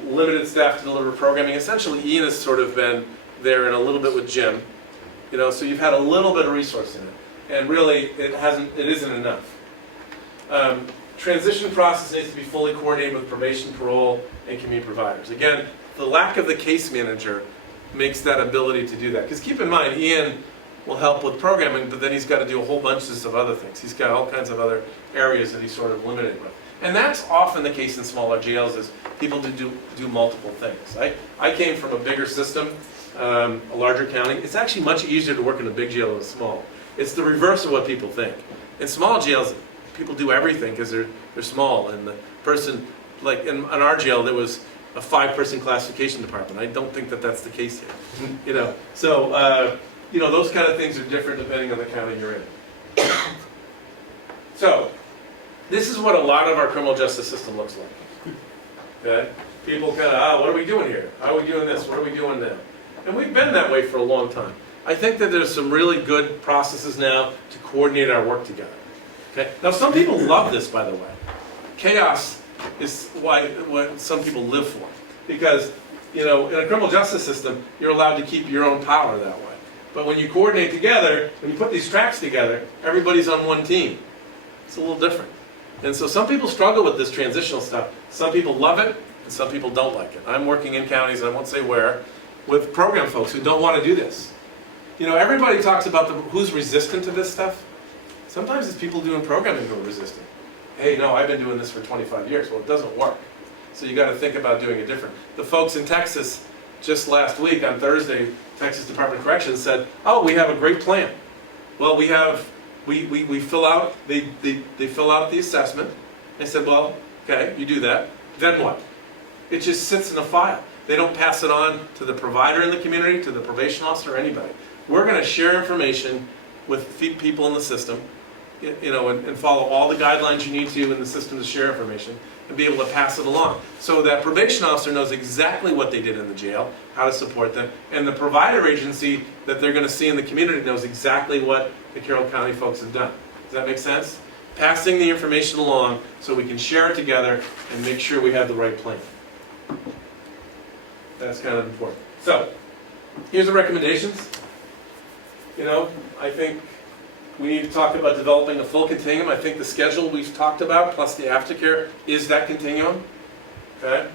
Limited staff to deliver programming. Essentially, Ian has sort of been there and a little bit with Jim. You know, so you've had a little bit of resource in it, and really, it isn't enough. Transition process needs to be fully coordinated with probation, parole, and community providers. Again, the lack of the case manager makes that ability to do that. Because keep in mind, Ian will help with programming, but then he's got to do a whole bunch of other things. He's got all kinds of other areas that he's sort of limited with. And that's often the case in smaller jails, is people do multiple things. I came from a bigger system, a larger county. It's actually much easier to work in a big jail than a small. It's the reverse of what people think. In small jails, people do everything because they're small, and the person, like in our jail, there was a 5-person classification department. I don't think that that's the case here. You know, so you know, those kind of things are different depending on the county you're in. So this is what a lot of our criminal justice system looks like. Okay, people kind of, what are we doing here? How are we doing this? What are we doing now? And we've been that way for a long time. I think that there's some really good processes now to coordinate our work together. Okay? Now, some people love this, by the way. Chaos is what some people live for. Because, you know, in a criminal justice system, you're allowed to keep your own power that way. But when you coordinate together, when you put these tracks together, everybody's on one team. It's a little different. And so some people struggle with this transitional stuff. Some people love it, and some people don't like it. I'm working in counties, I won't say where, with program folks who don't want to do this. You know, everybody talks about who's resistant to this stuff. Sometimes it's people doing programming who are resistant. Hey, no, I've been doing this for 25 years. Well, it doesn't work. So you got to think about doing it different. The folks in Texas, just last week on Thursday, Texas Department of Corrections said, oh, we have a great plan. Well, we fill out, they fill out the assessment. They said, well, okay, you do that. Then what? It just sits in a file. They don't pass it on to the provider in the community, to the probation officer, or anybody. We're going to share information with people in the system, you know, and follow all the guidelines you need to in the system to share information, and be able to pass it along. So that probation officer knows exactly what they did in the jail, how to support them, and the provider agency that they're going to see in the community knows exactly what the Carroll County folks have done. Does that make sense? Passing the information along so we can share it together and make sure we have the right plan. That's kind of important. So, here's the recommendations. You know, I think we need to talk about developing a full continuum. I think the schedule we've talked about, plus the aftercare, is that continuum. Okay?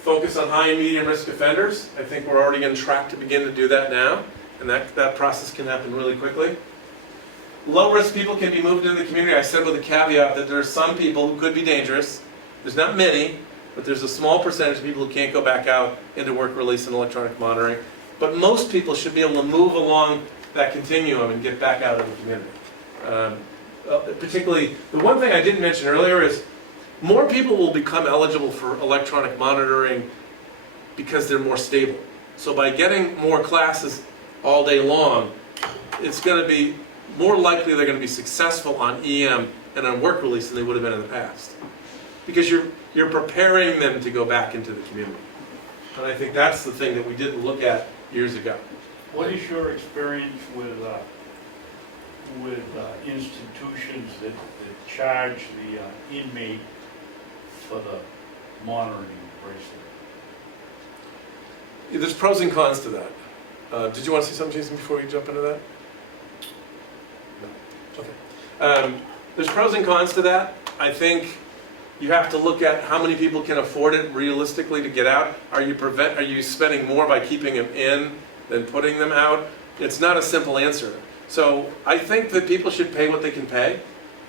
Focus on high and medium risk offenders. I think we're already on track to begin to do that now, and that process can happen really quickly. Low risk people can be moved into the community. I said with a caveat that there are some people who could be dangerous. There's not many, but there's a small percentage of people who can't go back out into work release and electronic monitoring. But most people should be able to move along that continuum and get back out in the community. Particularly, the one thing I didn't mention earlier is more people will become eligible for electronic monitoring because they're more stable. So by getting more classes all day long, it's going to be more likely they're going to be successful on EM and on work release than they would have been in the past. Because you're preparing them to go back into the community. And I think that's the thing that we didn't look at years ago. What is your experience with institutions that charge the inmate for the monitoring bracelet? There's pros and cons to that. Did you want to say something, Jason, before we jump into that? No. Okay. There's pros and cons to that. I think you have to look at how many people can afford it realistically to get out. Are you spending more by keeping them in than putting them out? It's not a simple answer. So I think that people should pay what they can pay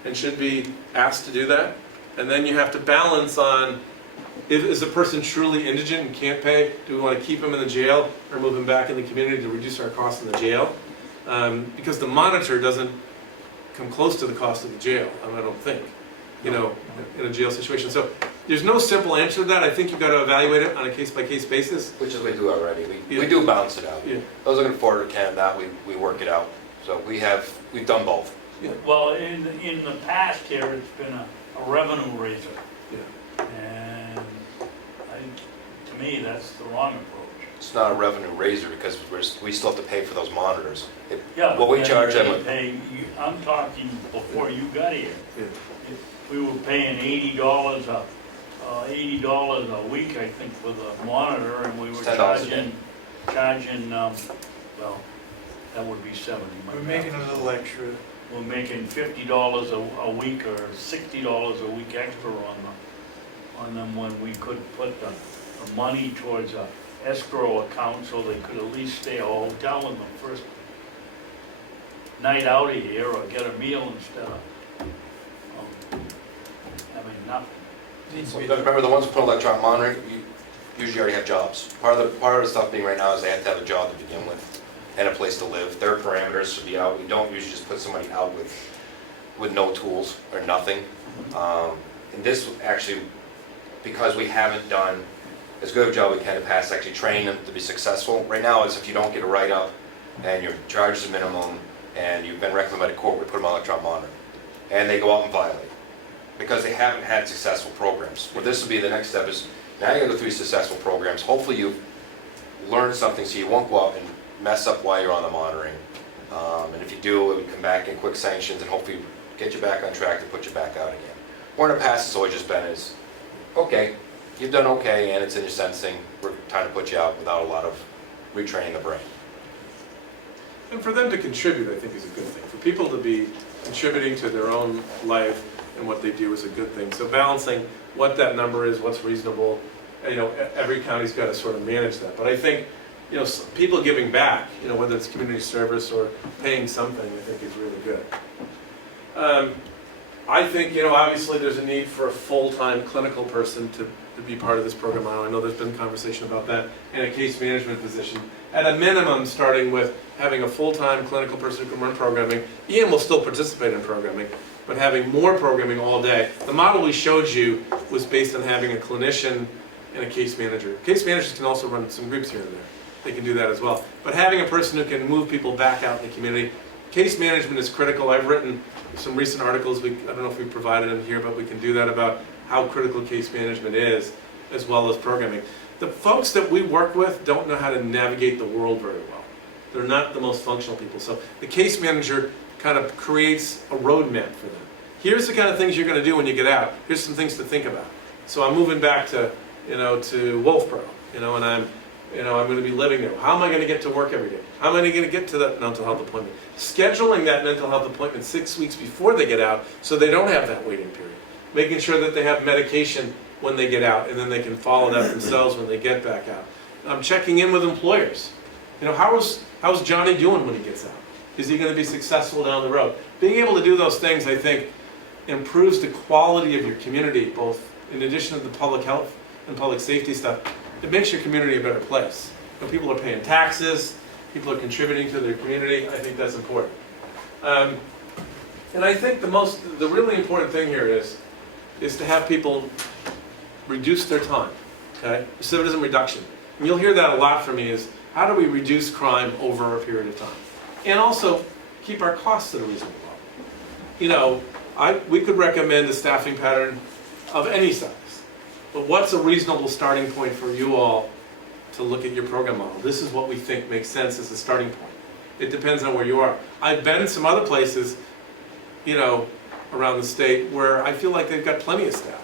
and should be asked to do that. And then you have to balance on, is the person truly indigent and can't pay? Do we want to keep them in the jail or move them back in the community to reduce our costs in the jail? Because the monitor doesn't come close to the cost of the jail, I don't think, in a jail situation. So there's no simple answer to that. I think you've got to evaluate it on a case-by-case basis. Which is what we do already. We Yeah. do balance it out. Yeah. Those looking forward to Canada, we work it out. So we've done both. Well, in the past here, it's been a revenue raiser. Yeah. And to me, that's the wrong approach. It's not a revenue raiser because we still have to pay for those monitors. Yeah, What we but charge then them- they pay I'm talking before you got here. Yeah. We were paying $80 a week, I think, for the monitor, and we were It's $10 a day. charging, well, that would be 70. We're making a little extra. We're making $50 a week or $60 a week extra on them when we could put the money towards a escrow account so they could at least stay at a hotel in the first night out of here or get a meal instead of having nothing. Needs to be Remember, the ones who put electronic monitoring, you usually already have jobs. Part of the stuff being right now is they have to have a job to begin with and a place to live. Their parameters should be out. We don't usually just put somebody out with no tools or nothing. And this actually, because we haven't done as good a job we can in the past, actually train them to be successful. Right now, is if you don't get a write-up and your charge is minimum and you've been recommended by the court, we put them on electronic monitoring. And they go out and violate because they haven't had successful programs. Well, this will be the next step is, now you're going to go through successful programs. Hopefully you've learned something so you won't go out and mess up while you're on the monitoring. And if you do, it would come back in quick sanctions and hopefully get you back on track to put you back out again. Or in the past, it's always just been is, okay, you've done okay and it's in your sentencing, we're trying to put you out without a lot of retraining the brain. And for them to contribute, I think, is a good thing. For people to be contributing to their own life and what they do is a good thing. So balancing what that number is, what's reasonable, every county's got to sort of manage that. But I think, people giving back, whether it's community service or paying something, I think is really good. I think, obviously there's a need for a full-time clinical person to be part of this program. I know there's been conversation about that, and a case management position. At a minimum, starting with having a full-time clinical person who can run programming. Ian will still participate in programming, but having more programming all day. The model we showed you was based on having a clinician and a case manager. Case managers can also run some groups here and there. They can do that as well. But having a person who can move people back out in the community, case management is critical. I've written some recent articles, I don't know if we provided them here, but we can do that about how critical case management is, as well as programming. The folks that we work with don't know how to navigate the world very well. They're not the most functional people. So the case manager kind of creates a roadmap for them. Here's the kind of things you're going to do when you get out. Here's some things to think about. So I'm moving back to, to Wolfboro, and I'm going to be living there. How am I going to get to work every day? How am I going to get to that mental health appointment? Scheduling that mental health appointment 6 weeks before they get out so they don't have that waiting period. Making sure that they have medication when they get out and then they can follow that themselves when they get back out. I'm checking in with employers. How's Johnny doing when he gets out? Is he going to be successful down the road? Being able to do those things, I think, improves the quality of your community, both in addition to the public health and public safety stuff. It makes your community a better place. When people are paying taxes, people are contributing to their community, I think that's important. And I think the really important thing here is to have people reduce their time, okay? Recidivism reduction. And you'll hear that a lot from me is, how do we reduce crime over a period of time? And also, keep our costs at a reasonable level. we could recommend a staffing pattern of any size. But what's a reasonable starting point for you all to look at your program model? This is what we think makes sense as a starting point. It depends on where you are. I've been in some other places, you know, around the state where I feel like they've got plenty of staff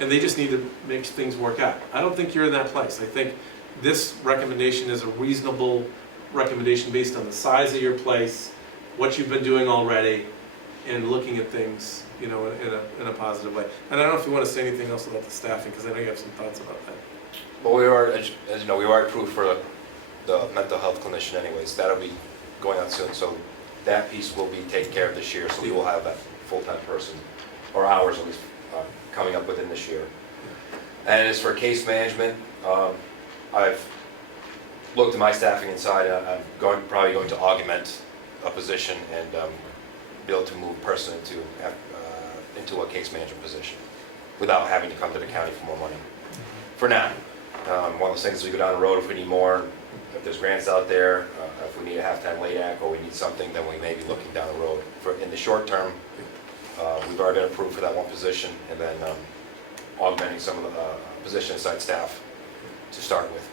and they just need to make things work out. I don't think you're in that place. I think this recommendation is a reasonable recommendation based on the size of your place, what you've been doing already, and looking at things, you know, in a positive way. And I don't know if you want to say anything else about the staffing, because I know you have some thoughts about that. Well, we are, as you know, we are approved for the mental health clinician anyways. That'll be going out soon, so that piece will be taken care of this year, so we will have that full-time person, or hours at least, coming up within this year. And as for case management, I've looked at my staffing inside. I'm probably going to augment a position and be able to move a person into a case management position without having to come to the county for more money. For now, one of those things, we go down the road if we need more, if there's grants out there, if we need a half-time late act or we need something, then we may be looking down the road. In the short term, we've already been approved for that one position, and then augmenting some of the position side staff to start with.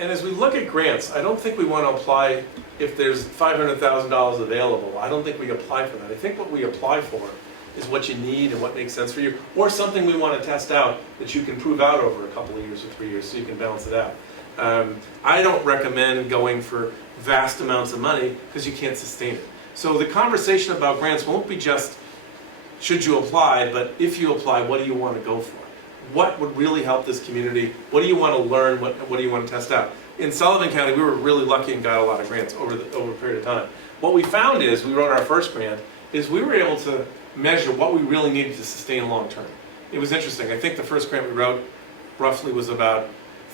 And as we look at grants, I don't think we want to apply if there's $500,000 available. I don't think we apply for that. I think what we apply for is what you need and what makes sense for you, or something we want to test out that you can prove out over a couple of years or 3 years so you can balance it out. I don't recommend going for vast amounts of money because you can't sustain it. So the conversation about grants won't be just should you apply, but if you apply, what do you want to go for? What would really help this community? What do you want to learn? What do you want to test out? In Sullivan County, we were really lucky and got a lot of grants over a period of time. What we found is, we wrote our first grant, is we were able to measure what we really needed to sustain long term. It was interesting. I think the first grant we wrote roughly was about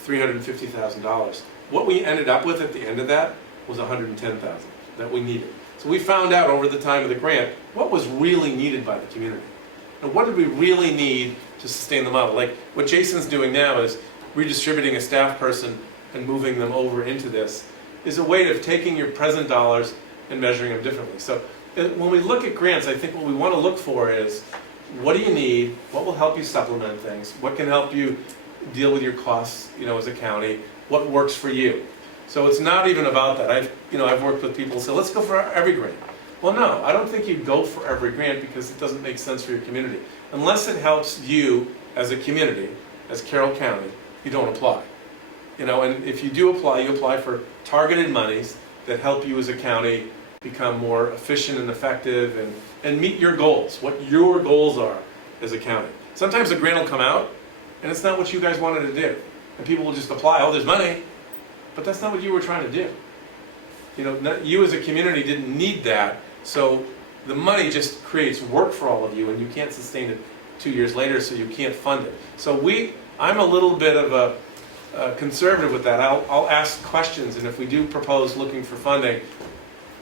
$350,000. What we ended up with at the end of that was $110,000 that we needed. So we found out over the time of the grant what was really needed by the community. And what did we really need to sustain the model? Like what Jason's doing now is redistributing a staff person and moving them over into this is a way of taking your present dollars and measuring them differently. So when we look at grants, I think what we want to look for is what do you need, what will help you supplement things, what can help you deal with your costs, you know, as a county, what works for you. So it's not even about that. I've worked with people who say, let's go for every grant. Well, no, I don't think you go for every grant because it doesn't make sense for your community. Unless it helps you as a community, as Carroll County, you don't apply. You know, and if you do apply, you apply for targeted monies that help you as a county become more efficient and effective and meet your goals, what your goals are as a county. Sometimes a grant will come out and it's not what you guys wanted to do. And people will just apply, oh, there's money, but that's not what you were trying to do. You know, you as a community didn't need that, so the money just creates work for all of you and you can't sustain it 2 years later, so you can't fund it. So I'm a little bit of a conservative with that. I'll ask questions, and if we do propose looking for funding,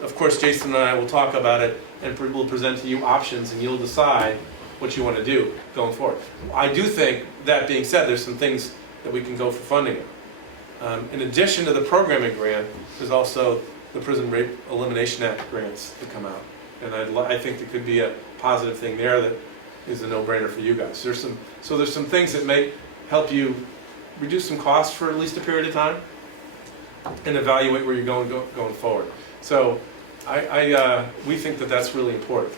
of course Jason and I will talk about it and we'll present to you options and you'll decide what you want to do going forward. I do think, that being said, there's some things that we can go for funding. In addition to the programming grant, there's also the Prison Rape Elimination Act grants that come out. And I think there could be a positive thing there that is a no-brainer for you guys. There's some things that may help you reduce some costs for at least a period of time and evaluate where you're going forward. So we think that that's really important.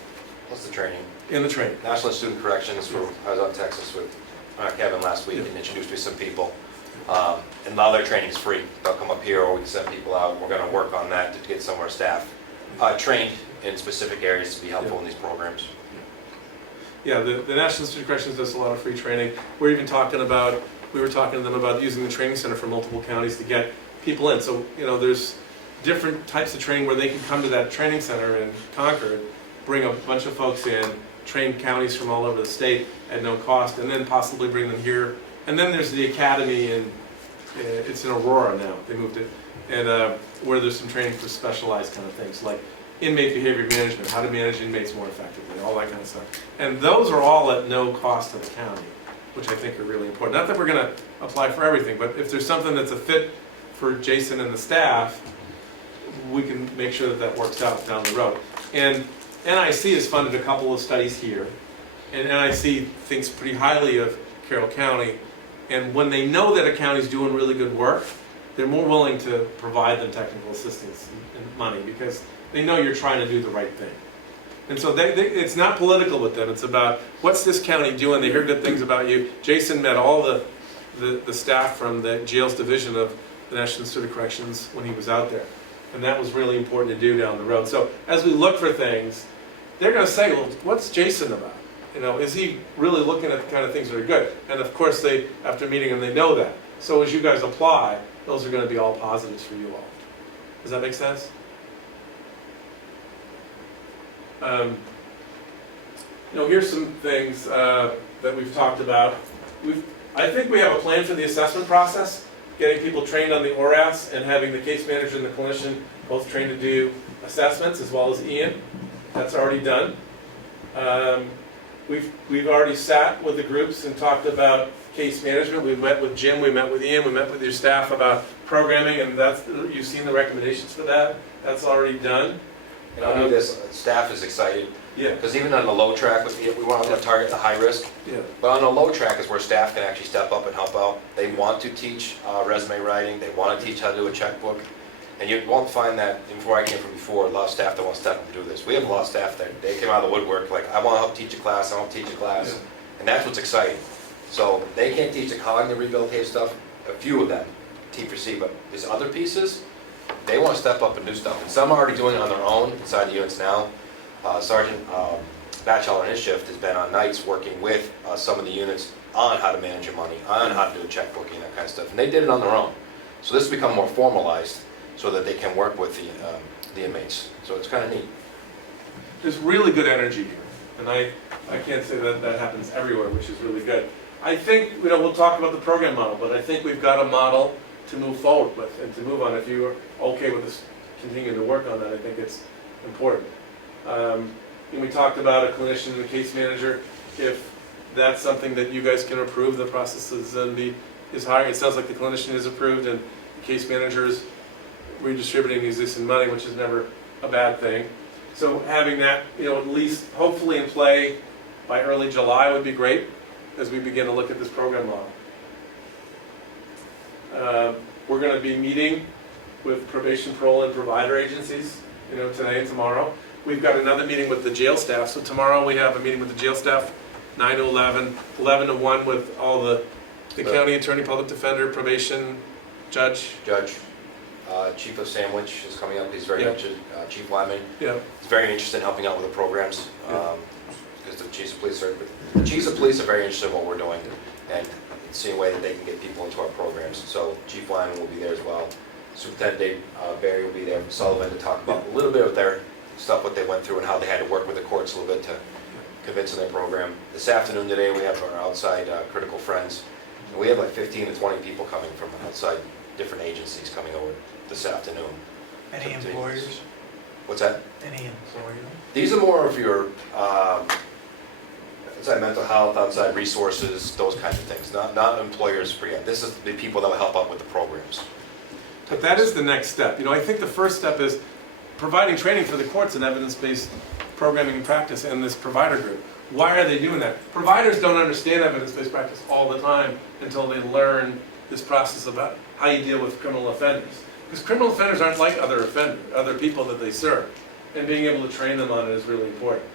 What's the training? In the training. National Student Corrections, I was out in Texas with Kevin last week and introduced me to some people. And now their training is free. They'll come up here or we can send people out. We're going to work on that to get some of our staff trained in specific areas to be helpful in these programs. Yeah, the National Institute of Corrections does a lot of free training. We were talking to them about using the training center for multiple counties to get people in. So, you know, there's different types of training where they can come to that training center in Concord, bring a bunch of folks in, train counties from all over the state at no cost, and then possibly bring them here. And then there's the academy, and it's in Aurora now. They moved it, and where there's some training for specialized kind of things like inmate behavior management, how to manage inmates more effectively, all that kind of stuff. And those are all at no cost to the county, which I think are really important. Not that we're going to apply for everything, but if there's something that's a fit for Jason and the staff, we can make sure that that works out down the road. And NIC has funded a couple of studies here, and NIC thinks pretty highly of Carroll County, and when they know that a county's doing really good work, they're more willing to provide them technical assistance and money, because they know you're trying to do the right thing. And so it's not political with them, it's about, what's this county doing? They hear good things about you. Jason met all the staff from the jails division of the National Institute of Corrections when he was out there. And that was really important to do down the road. So as we look for things, they're going to say, well, what's Jason about? You know, is he really looking at the kind of things that are good? And of course, they, after meeting him, they know that. So as you guys apply, those are going to be all positives for you all. Does that make sense? You know, here's some things that we've talked about. I think we have a plan for the assessment process, getting people trained on the ORAS and having the case manager and the clinician both trained to do assessments, as well as Ian. That's already done. We've already sat with the groups and talked about case management. We met with Jim, we met with Ian, we met with your staff about programming, and you've seen the recommendations for that. That's already done. And I know this staff is excited, Yeah. because even on the low track, we want to target the high risk. Yeah. But on the low track is where staff can actually step up and help out. They want to teach resume writing, they want to teach how to do a checkbook. And you won't find that, even where I came from before, a lot of staff that want to step up and do this. We have a lot of staff that they came out of the woodwork, like, I want to help teach a class, I want to teach a class. Yeah. And that's what's exciting. So they can't teach the cognitive rehabilitative stuff, a few of them, T4C, but these other pieces, they want to step up and do stuff. And some are already doing it on their own inside the units now. Sergeant Batchelor and his shift has been on nights working with some of the units on how to manage your money, on how to do a checkbooking, that kind of stuff. And they did it on their own. So this has become more formalized so that they can work with the inmates. So it's kind of neat. There's really good energy here. And I can't say that that happens everywhere, which is really good. I think, you know, we'll talk about the program model, but I think we've got a model to move forward with and to move on. If you are okay with us continuing to work on that, I think it's important. And we talked about a clinician and a case manager. If that's something that you guys can approve, the process is hiring. It sounds like the clinician is approved and the case manager is redistributing the existing money, which is never a bad thing. So having that, you know, at least hopefully in play by early July would be great as we begin to look at this program model. We're going to be meeting with probation, parole, and provider agencies, you know, today and tomorrow. We've got another meeting with the jail staff. So tomorrow we have a meeting with the jail staff, 9 to 11, 11 to 1 with all the county attorney, public defender, probation, judge. Chief of Sandwich is coming up. He's very interested. Chief Lyman. Yeah. He's very interested in helping out with the programs. Because the chiefs of police are very interested in what we're doing and seeing a way that they can get people into our programs. So Chief Lyman will be there as well. Superintendent Dave Barry will be there. Sullivan to talk about a little bit of their stuff, what they went through and how they had to work with the courts a little bit to convince them their program. This afternoon today we have our outside critical friends. And we have like 15 to 20 people coming from outside different agencies coming over this afternoon. Any employers? What's that? Any employer? These are more of your outside mental health, outside resources, those kinds of things. Not employers for yet. This is the people that will help out with the programs. But that is the next step. You know, I think the first step is providing training for the courts in evidence-based programming and practice and this provider group. Why are they doing that? Providers don't understand evidence-based practice all the time until they learn this process about how you deal with criminal offenders. Because criminal offenders aren't like other people that they serve. And being able to train them on it is really important.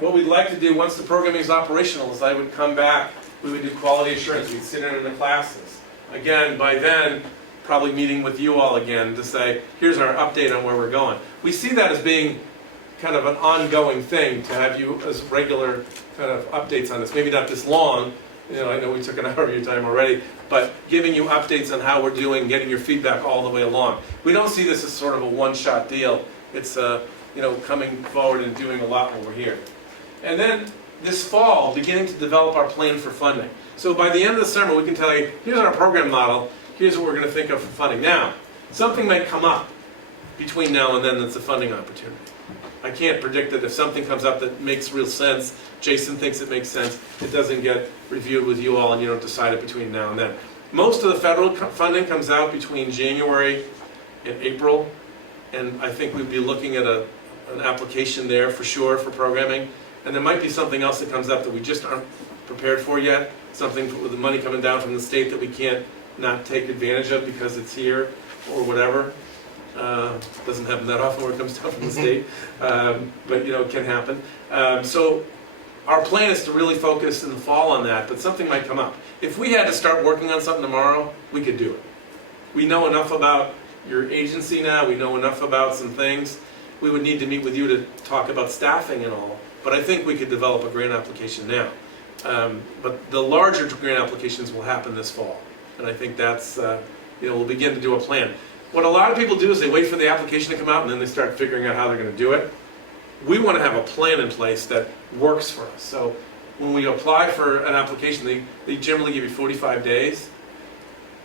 What we'd like to do once the programming is operational is I would come back, we would do quality assurance, we'd sit in the classes. Again, by then, probably meeting with you all again to say, here's our update on where we're going. We see that as being kind of an ongoing thing to have you as regular kind of updates on this. Maybe not this long, you know, I know we took an hour of your time already, but giving you updates on how we're doing, getting your feedback all the way along. We don't see this as sort of a one-shot deal. It's, you know, coming forward and doing a lot when we're here. And then this fall, beginning to develop our plan for funding. So by the end of the summer, we can tell you, here's our program model, here's what we're going to think of for funding. Now, something might come up between now and then that's a funding opportunity. I can't predict that if something comes up that makes real sense, Jason thinks it makes sense, it doesn't get reviewed with you all and you don't decide it between now and then. Most of the federal funding comes out between January and April, and I think we'd be looking at a an application there for sure for programming. And there might be something else that comes up that we just aren't prepared for yet. Something with the money coming down from the state that we can't not take advantage of because it's here or whatever. Doesn't happen that often where it comes down from the state, but you know, it can happen. So our plan is to really focus in the fall on that, but something might come up. If we had to start working on something tomorrow, we could do it. We know enough about your agency now, we know enough about some things. We would need to meet with you to talk about staffing and all, but I think we could develop a grant application now. But the larger grant applications will happen this fall, and I think that's, you know, we'll begin to do a plan. What a lot of people do is they wait for the application to come out and then they start figuring out how they're going to do it. We want to have a plan in place that works for us. So when we apply for an application, they generally give you 45 days.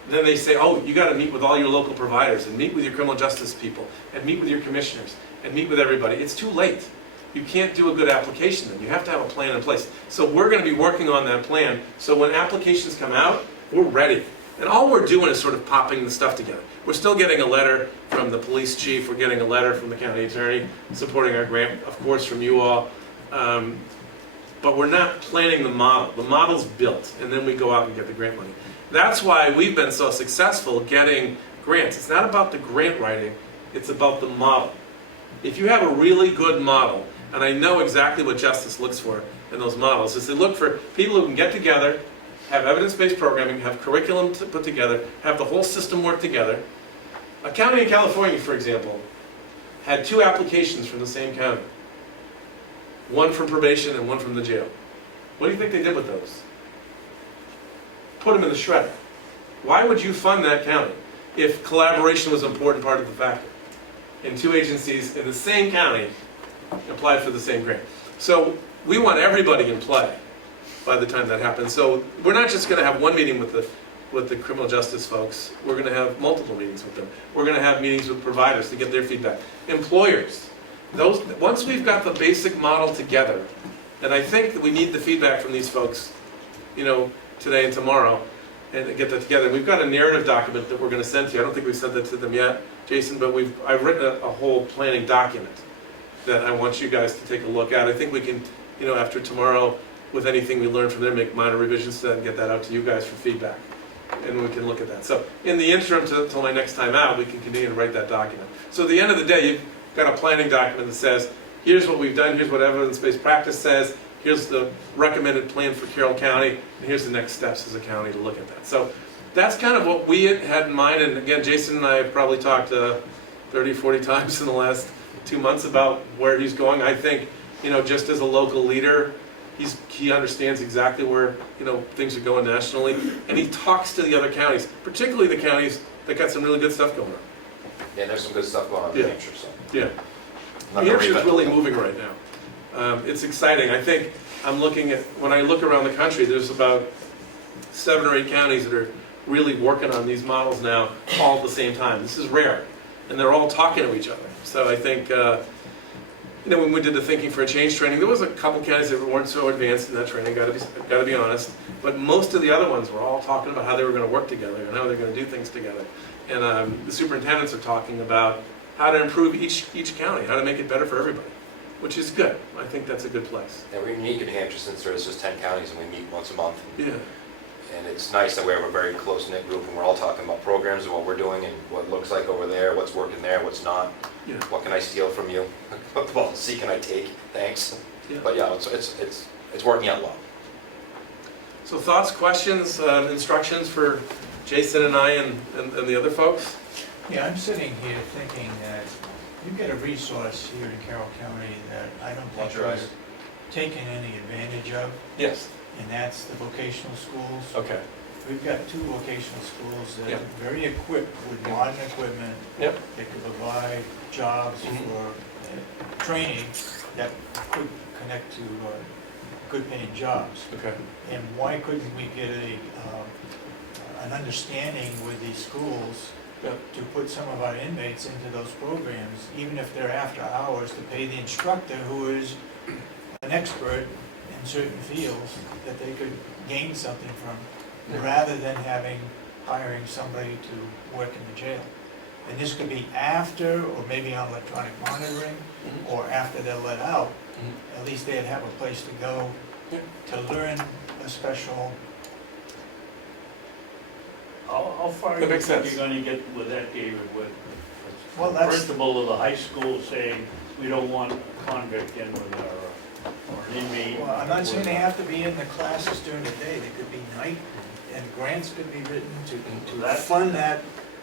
Then they say, oh, you got to meet with all your local providers and meet with your criminal justice people and meet with your commissioners and meet with everybody. It's too late. You can't do a good application then. You have to have a plan in place. So we're going to be working on that plan. So when applications come out, we're ready. And all we're doing is sort of popping the stuff together. We're still getting a letter from the police chief. We're getting a letter from the county attorney supporting our grant, of course, from you all. But we're not planning the model. The model's built, and then we go out and get the grant money. That's why we've been so successful getting grants. It's not about the grant writing, it's about the model. If you have a really good model, and I know exactly what Justice looks for in those models, is they look for people who can get together, have evidence-based programming, have curriculum to put together, have the whole system work together. A county in California, for example, had 2 applications from the same county. One from probation and one from the jail. What do you think they did with those? Put them in the shredder. Why would you fund that county if collaboration was an important part of the factor? And 2 agencies in the same county applied for the same grant. So we want everybody in play by the time that happens. So we're not just going to have one meeting with the criminal justice folks. We're going to have multiple meetings with them. We're going to have meetings with providers to get their feedback. Employers. Once we've got the basic model together, and I think that we need the feedback from these folks, you know, today and tomorrow, and get that together. We've got a narrative document that we're going to send to you. I don't think we've sent that to them yet, Jason, but I've written a whole planning document that I want you guys to take a look at. I think we can, you know, after tomorrow, with anything we learn from there, make minor revisions to that and get that out to you guys for feedback. And we can look at that. So in the interim, till my next time out, we can continue to write that document. So at the end of the day, you've got a planning document that says, here's what we've done, here's what evidence-based practice says, here's the recommended plan for Carroll County, and here's the next steps as a county to look at that. So that's kind of what we had in mind. And again, Jason and I have probably talked 30, 40 times in the last 2 months about where he's going. I think, you know, just as a local leader, he understands exactly where, you know, things are going nationally, and he talks to the other counties, particularly the counties that got some really good stuff going on. Yeah, there's some good stuff going on in New Hampshire, so. Yeah. New Hampshire's really moving right now. It's exciting. I think I'm looking at, when I look around the country, there's about 7 or 8 counties that are really working on these models now all at the same time. This is rare, and they're all talking to each other. So I think, you know, when we did the Thinking for a Change training, there was a couple counties that weren't so advanced in that training, got to be honest. But most of the other ones were all talking about how they were going to work together and how they're going to do things together. And the superintendents are talking about how to improve each county, how to make it better for everybody, which is good. I think that's a good place. And we're unique in New Hampshire since there's just 10 counties and we meet once a month. Yeah. And it's nice that we have a very close-knit group and we're all talking about programs and what we're doing and what it looks like over there, what's working there, what's not. Yeah. What can I steal from you? What policy can I take? Thanks. Yeah. But yeah, it's working out well. So thoughts, questions, instructions for Jason and I and the other folks? Yeah, I'm sitting here thinking that you get a resource here in Carroll County that I don't think we're taking any advantage of, Yes. and that's the vocational schools. Okay. We've got 2 vocational schools that Yep. are very equipped with modern equipment. Yep. That could provide jobs for training that could connect to good paying jobs. Okay. And why couldn't we get an understanding with these schools Yep. to put some of our inmates into those programs, even if they're after hours, to pay the instructor who is an expert in certain fields that they could gain something from, Yeah. rather than hiring somebody to work in the jail. And this could be after, or maybe on electronic monitoring, or after they're let out. At least they'd have a place to go to learn a special. How far do That you makes think sense. you're gonna get with that, David, with Well, the that's, principal of the high school saying, we don't want a convict in with our, or an inmate? well, I'm not saying they have to be in the classes during the day, they could be night, and grants could be written to That- fund that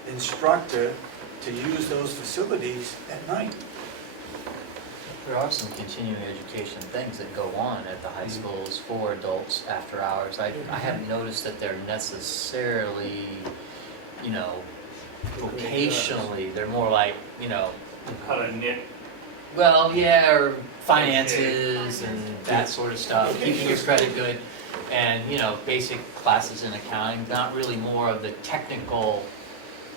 instructor to use those facilities at night. There are some continuing education things that go on at the high schools for adults after hours. I haven't noticed that they're necessarily, you know, vocationally, they're more like, you know, How to knit, well, yeah, or finances and that sort of stuff, keeping your credit good, and, you know, basic classes in accounting, not really more of the technical,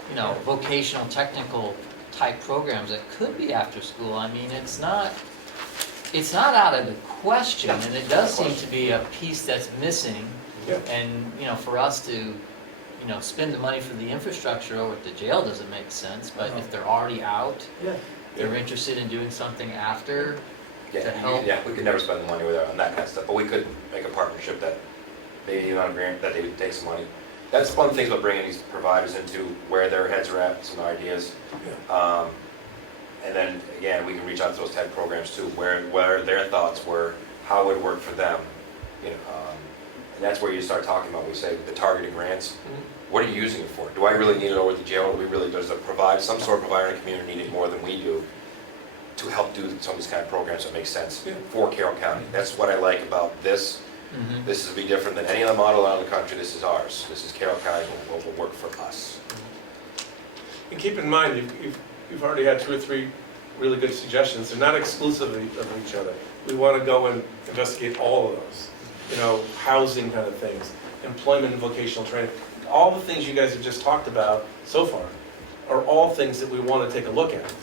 you know, vocational technical type programs that could be after school. I mean, it's not out of the question, and it does seem to be a piece that's missing. Yeah. And, you know, for us to, you know, spend the money for the infrastructure over at the jail doesn't make sense, but if they're already out, Yeah. they're interested in doing something after to help. Yeah, we could never spend the money with on that kind of stuff, but we could make a partnership that maybe on agreement that they would take some money. That's one of the things about bringing these providers into where their heads are at, some ideas. And then, again, we can reach out to those type of programs too, where their thoughts were, how it would work for them. You know, and that's where you start talking about, we say, the targeted grants. What are you using it for? Do I really need it over at the jail? Does it provide, some sort of provider in the community need it more than we do to help do some of these kind of programs that make sense for Carroll County? That's what I like about this. Mhm. This will be different than any other model out of the country. This is ours. This is Carroll County, what will work for us. And keep in mind, you've already had 2 or 3 really good suggestions. They're not exclusively of each other. We want to go and investigate all of those. You know, housing kind of things, employment and vocational training. All the things you guys have just talked about so far are all things that we want to take a look at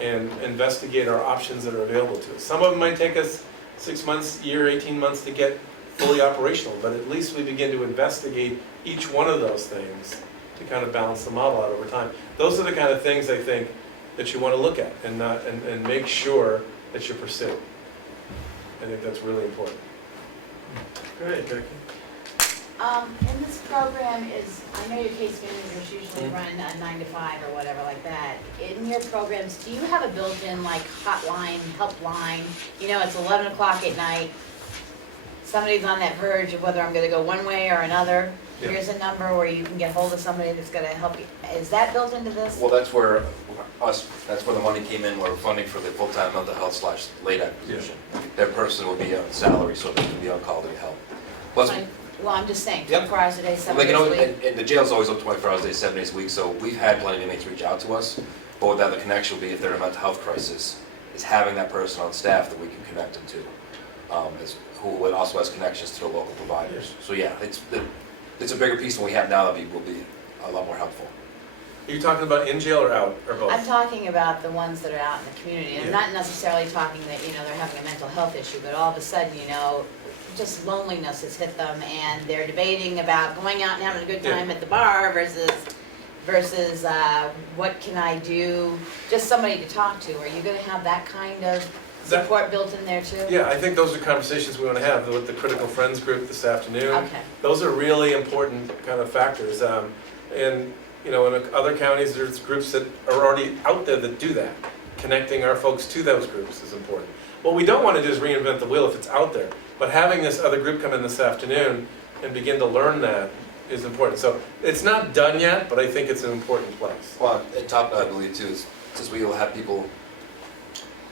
and investigate our options that are available to us. Some of them might take us 6 months, year, 18 months to get fully operational, but at least we begin to investigate each one of those things to kind of balance the model out over time. Those are the kind of things I think that you want to look at and make sure that you pursue. I think that's really important. Go ahead, Becky. And this program is, I know your case managers usually run a 9 to 5 or whatever like that. In your programs, do you have a built-in like hotline, helpline? You know, it's 11 o'clock at night. Somebody's on that verge of whether I'm gonna go one way or another. Yeah. Here's a number where you can get hold of somebody that's gonna help you. Is that built into this? Well, that's where the money came in, where funding for the full-time mental health / LADAC position. That person will be on salary, so they can be on call to help. Plus, Well, I'm just saying, Yep. 24 hours a day, 7 they days can a always, week. and the jail's always open 24 hours a day, 7 days a week, so we've had plenty of inmates reach out to us. But what the connection will be if they're in a mental health crisis, is having that person on staff that we can connect them to, who also has connections to the local providers. So yeah, it's a bigger piece than we have now that will be a lot more helpful. Are you talking about in jail or out, or both? I'm talking about the ones that are out in the community. I'm Yeah. not necessarily talking that, you know, they're having a mental health issue, but all of a sudden, you know, just loneliness has hit them and they're debating about going out and having a good time at the bar versus what can I do? Just somebody to talk to. Are you gonna have that kind of support built in there too? Yeah, I think those are conversations we want to have with the Critical Friends group this afternoon. Okay. Those are really important kind of factors. And, you know, in other counties, there's groups that are already out there that do that. Connecting our folks to those groups is important. What we don't want to do is reinvent the wheel if it's out there. But having this other group come in this afternoon and begin to learn that is important. So it's not done yet, but I think it's an important place. Well, and top, I believe too, is since we will have people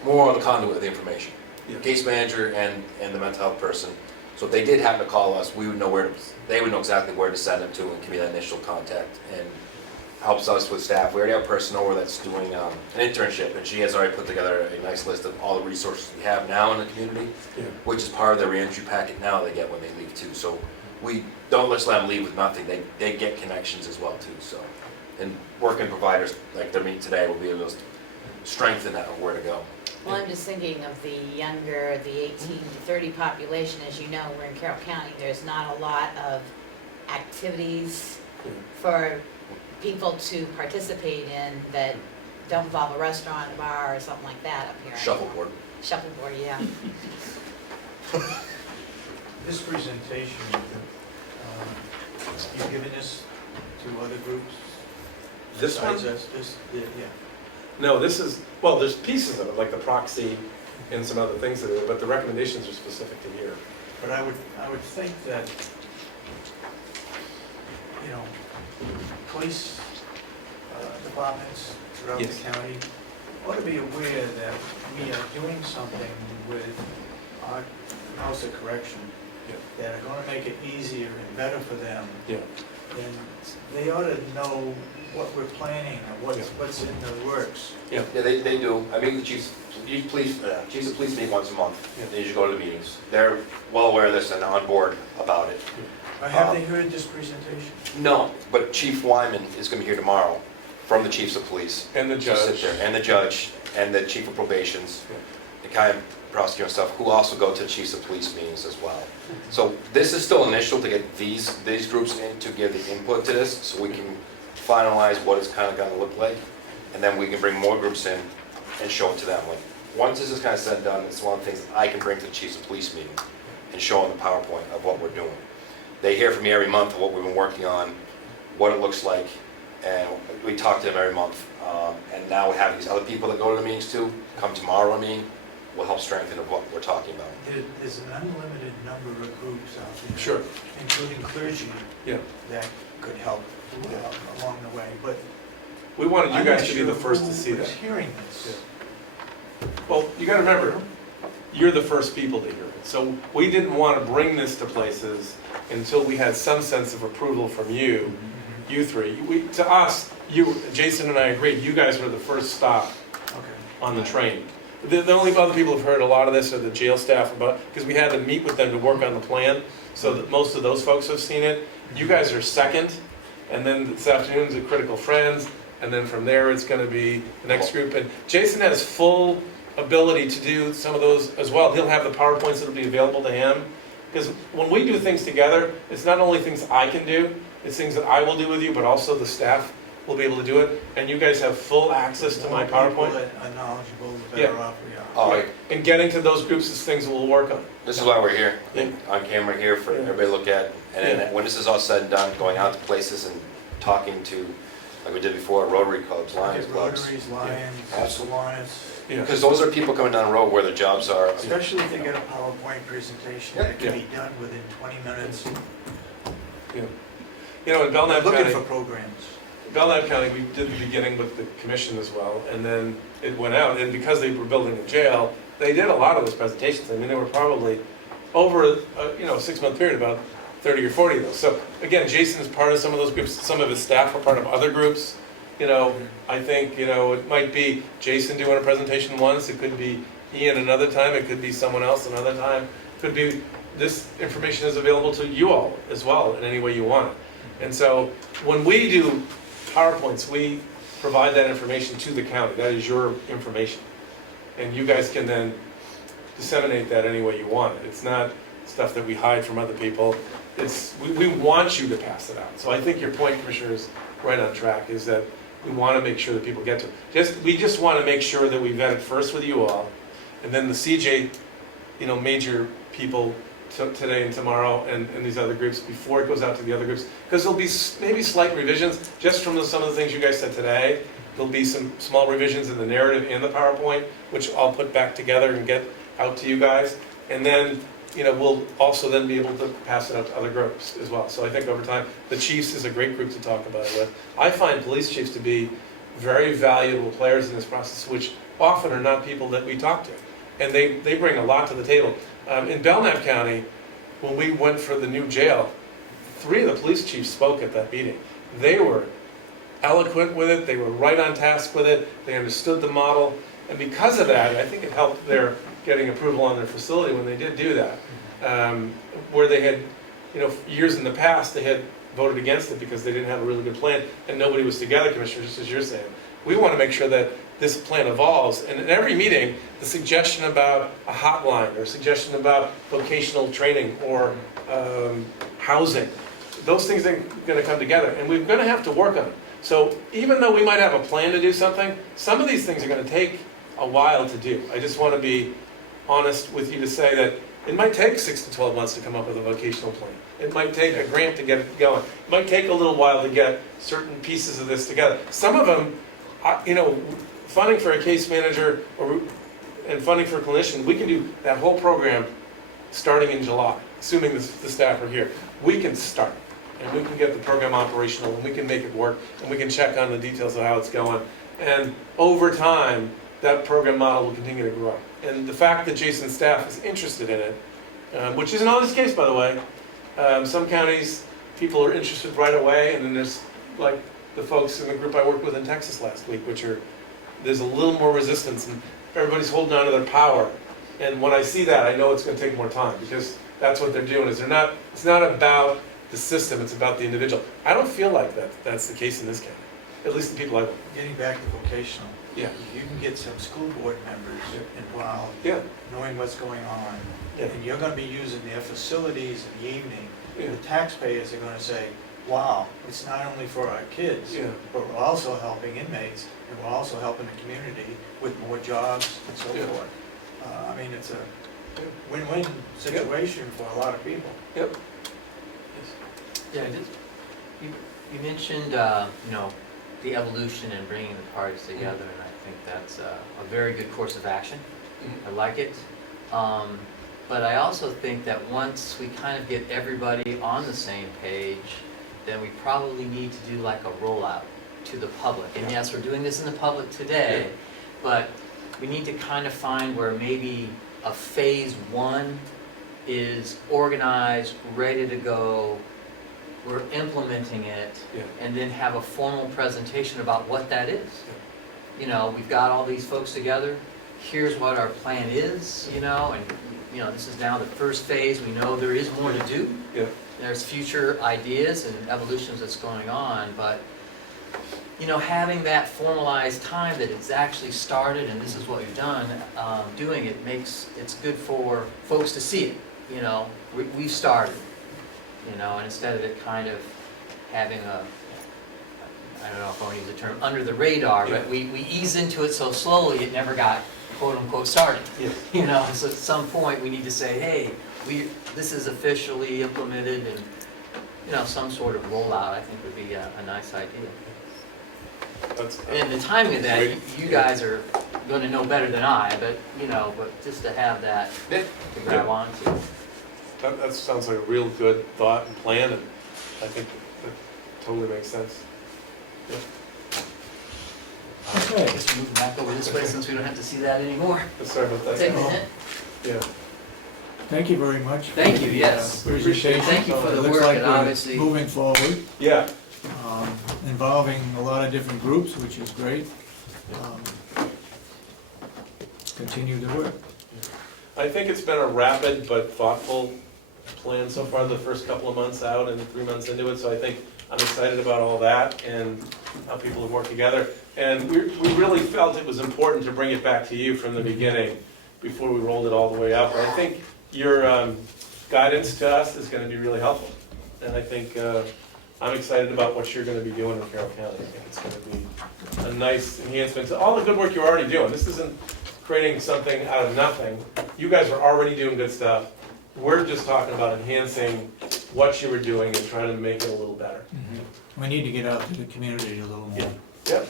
more on the conduit of the information. Yeah. Case manager and the mental health person. So if they did happen to call us, we would know they would know exactly where to send them to and give me that initial contact. And helps us with staff. We already have a person over that's doing an internship, and she has already put together a nice list of all the resources we have now in the community, which is part of the reentry packet now they get when they leave too. So we don't just let them leave with nothing. They get connections as well too. So, and working providers like they're meeting today will be able to strengthen that of where to go. Well, I'm just thinking of the younger, the 18 to 30 population. As you know, we're in Carroll County. There's not a lot of activities for people to participate in that don't involve a restaurant, a bar, or something like that up here. Shuffleboard. Shuffleboard, yeah. This presentation, you've given this to other groups? This one? Besides us, yeah. No, this is, well, there's pieces of it, like the proxy and some other things that are, but the recommendations are specific to here. But I would think that, you know, police departments throughout the Yes. county ought to be aware that we are doing something with our House of Correction Yeah. that are gonna make it easier and better for them. Yeah. And they ought to know what we're planning and Yeah. what's in the works. Yeah, they do. I meet with chiefs of police meet once a month. Yeah. They usually go to the meetings. They're well aware of this and on board about it. Have they heard this presentation? No, but Chief Wyman is gonna be here tomorrow from the chiefs of police. And the to sit judge. there, and the judge, and the chief of probations, Yeah. the county prosecutor and stuff, who also go to the chiefs of police meetings as well. So this is still initial to get these groups in to give the input to this, so we can finalize what it's kind of gonna look like, and then we can bring more groups in and show it to them. Like, once this is kind of said and done, it's one of the things I can bring to the chiefs of police meeting and show them the PowerPoint of what we're doing. They hear from me every month of what we've been working on, what it looks like, and we talk to them every month. And now we have these other people that go to the meetings too, come tomorrow, will help strengthen of what we're talking about. There's an unlimited number of groups out there. Sure. Including clergy. Yeah. That could help along the way, but. We wanted you I'm guys not to be sure the first to who see was that. hearing this. Well, you gotta remember, you're the first people to hear it. So we didn't want to bring this to places until we had some sense of approval from you, you three. To us, Jason and I agreed, you guys were the first stop Okay. on the train. The only other people who've heard a lot of this are the jail staff, because we had to meet with them to work on the plan, so that most of those folks have seen it. You guys are second, and then this afternoon's a Critical Friends, and then from there it's gonna be the next group. And Jason has full ability to do some of those as well. He'll have the PowerPoints that'll be available to him. Because when we do things together, it's not only things I can do, it's things that I will do with you, but also the staff will be able to do it. And you guys have full access to my The more people PowerPoint. that are knowledgeable, the better off we are. All right, And getting to those groups is things we'll work on. this is why we're here, Yeah. on camera here for Yeah. everybody to look at. And Yeah. then when this is all said and done, going out to places and talking to, like we did before, Rotary clubs, Lions clubs. Rotaries, Lions, Absolutely. Lions, Yeah. Because those are people coming down the road where their jobs are. especially if they get a PowerPoint presentation that Yeah. can be done within 20 minutes. Yeah. You know, in Belknap Looking County, for programs. Belknap County, we did the beginning with the commission as well, and then it went out, and because they were building a jail, they did a lot of those presentations. I mean, there were probably over a 6-month period, about 30 or 40 of those. So again, Jason is part of some of those groups, some of his staff are part of other groups. I think, it might be Jason doing a presentation once, it could be Ian another time, it could be someone else another time. It could be, this information is available to you all as well, in any way you want it. And so, when we do PowerPoints, we provide that information to the county, that is your information. And you guys can then disseminate that any way you want. It's not stuff that we hide from other people. We want you to pass it out. So I think your point, Commissioner, is right on track, is that we want to make sure that people get to it. We just want to make sure that we vet it first with you all, and then the CJ, major people today and tomorrow, and these other groups, before it goes out to the other groups. Because there'll be maybe slight revisions, just from some of the things you guys said today. There'll be some small revisions in the narrative and the PowerPoint, which I'll put back together and get out to you guys. And then, we'll also then be able to pass it out to other groups as well. So I think over time, the chiefs is a great group to talk about it with. I find police chiefs to be very valuable players in this process, which often are not people that we talk to. And they bring a lot to the table. In Belknap County, when we went for the new jail, 3 of the police chiefs spoke at that meeting. They were eloquent with it, they were right on task with it, they understood the model, and because of that, I think it helped their getting approval on their facility when they did do that. Where they had, years in the past, they had voted against it because they didn't have a really good plan, and nobody was together, Commissioner, just as you're saying. We want to make sure that this plan evolves, and in every meeting, the suggestion about a hotline, or suggestion about vocational training, or housing, those things are going to come together, and we're going to have to work on it. So even though we might have a plan to do something, some of these things are gonna take a while to do. I just wanna be honest with you to say that it might take 6 to 12 months to come up with a vocational plan. It might take a grant to get it going. It might take a little while to get certain pieces of this together. Some of them, funding for a case manager and funding for a clinician, we can do that whole program starting in July, assuming the staff are here. We can start, and we can get the program operational, and we can make it work, and we can check on the details of how it's going. And over time, that program model will continue to grow. And the fact that Jason's staff is interested in it, which isn't always the case, by the way. Some counties, people are interested right away, and then there's like the folks in the group I worked with in Texas last week, there's a little more resistance, and everybody's holding on to their power. And when I see that, I know it's going to take more time, because that's what they're doing. It's not about the system, it's about the individual. I don't feel like that's the case in this county, at least the people I work with. Getting back to vocational. Yeah. You can get some school board members involved, Yeah. knowing what's going on. Yeah. And you're gonna be using their facilities in the evening. Yeah. The taxpayers are gonna say, wow, it's not only for our kids, Yeah. but we're also helping inmates, and we're also helping the community with more jobs and so Yeah. forth. I mean, it's a win-win situation for a lot of people. Yep. Yeah, you mentioned, the evolution and bringing the parties together, and I think that's a very good course of action. I like it. But I also think that once we kind of get everybody on the same page, then we probably need to do like a rollout to the public. And yes, we're doing this in the public today, but we need to kind of find where maybe a phase 1 is organized, ready to go, we're implementing it, and then have a formal presentation about what that is. We've got all these folks together, here's what our plan is, and this is now the first phase. We know there is more to do. Yeah. There's future ideas and evolutions that's going on, but having that formalized time that it's actually started and this is what we've done, doing it it's good for folks to see it. We've started, and instead of it kind of having I don't know if I want to use the term, under the radar, but we ease into it so slowly it never got quote unquote started. Yeah. So at some point we need to say, hey, this is officially implemented, and some sort of rollout I think would be a nice idea. And the timing of that, you guys are going to know better than I, but just to have that to grab onto. That sounds like a real good thought and plan, and I think that totally makes sense. Yeah. Okay. Just move back over this way since we don't have to see that anymore. Sorry about that. Take a minute. Yeah. Thank you very much. Thank you, yes. Presentation. Thank you for the It looks work, like and we're obviously- moving forward, Yeah. involving a lot of different groups, which is great. Continue to work. I think it's been a rapid but thoughtful plan so far, the first couple of months out and 3 months into it, so I think I'm excited about all that and how people have worked together. And we really felt it was important to bring it back to you from the beginning before we rolled it all the way out. But I think your guidance to us is going to be really helpful. And I think I'm excited about what you're going to be doing in Carroll County. I think it's going to be a nice enhancement to all the good work you're already doing. This isn't creating something out of nothing. You guys are already doing good stuff. We're just talking about enhancing what you were doing and trying to make it a little better. We need to get out to the community a little more. Yep,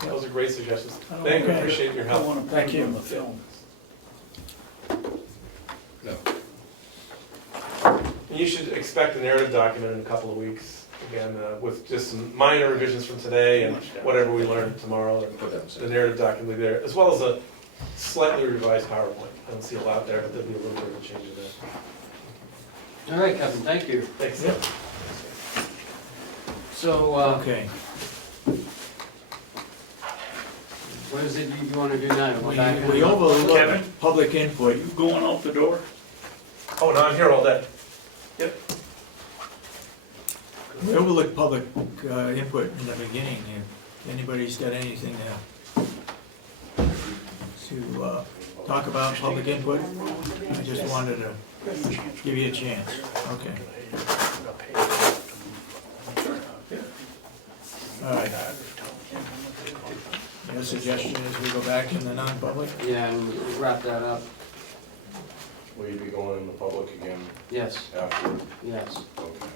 those are great suggestions. Thank you, appreciate your help. Thank you. And you should expect a narrative document in a couple of weeks, again, with just some minor revisions from today and whatever we learned tomorrow. The narrative document will be there, as well as a slightly revised PowerPoint. I don't see a lot there, but there'll be a little bit of a change in there. All right, Kevin, thank you. Thanks. So, Okay. what is it you want to do now? Go back and- We overlooked Kevin? public input. You going out the door? Oh, no, I'm here all day. Yep. We overlooked public input in the beginning. If anybody's got anything to talk about public input, I just wanted to give you a chance. Okay. All right. a suggestion as we go back in the non-public? Yeah, and wrap that up. Will you be going in the public again Yes, after? yes. Okay.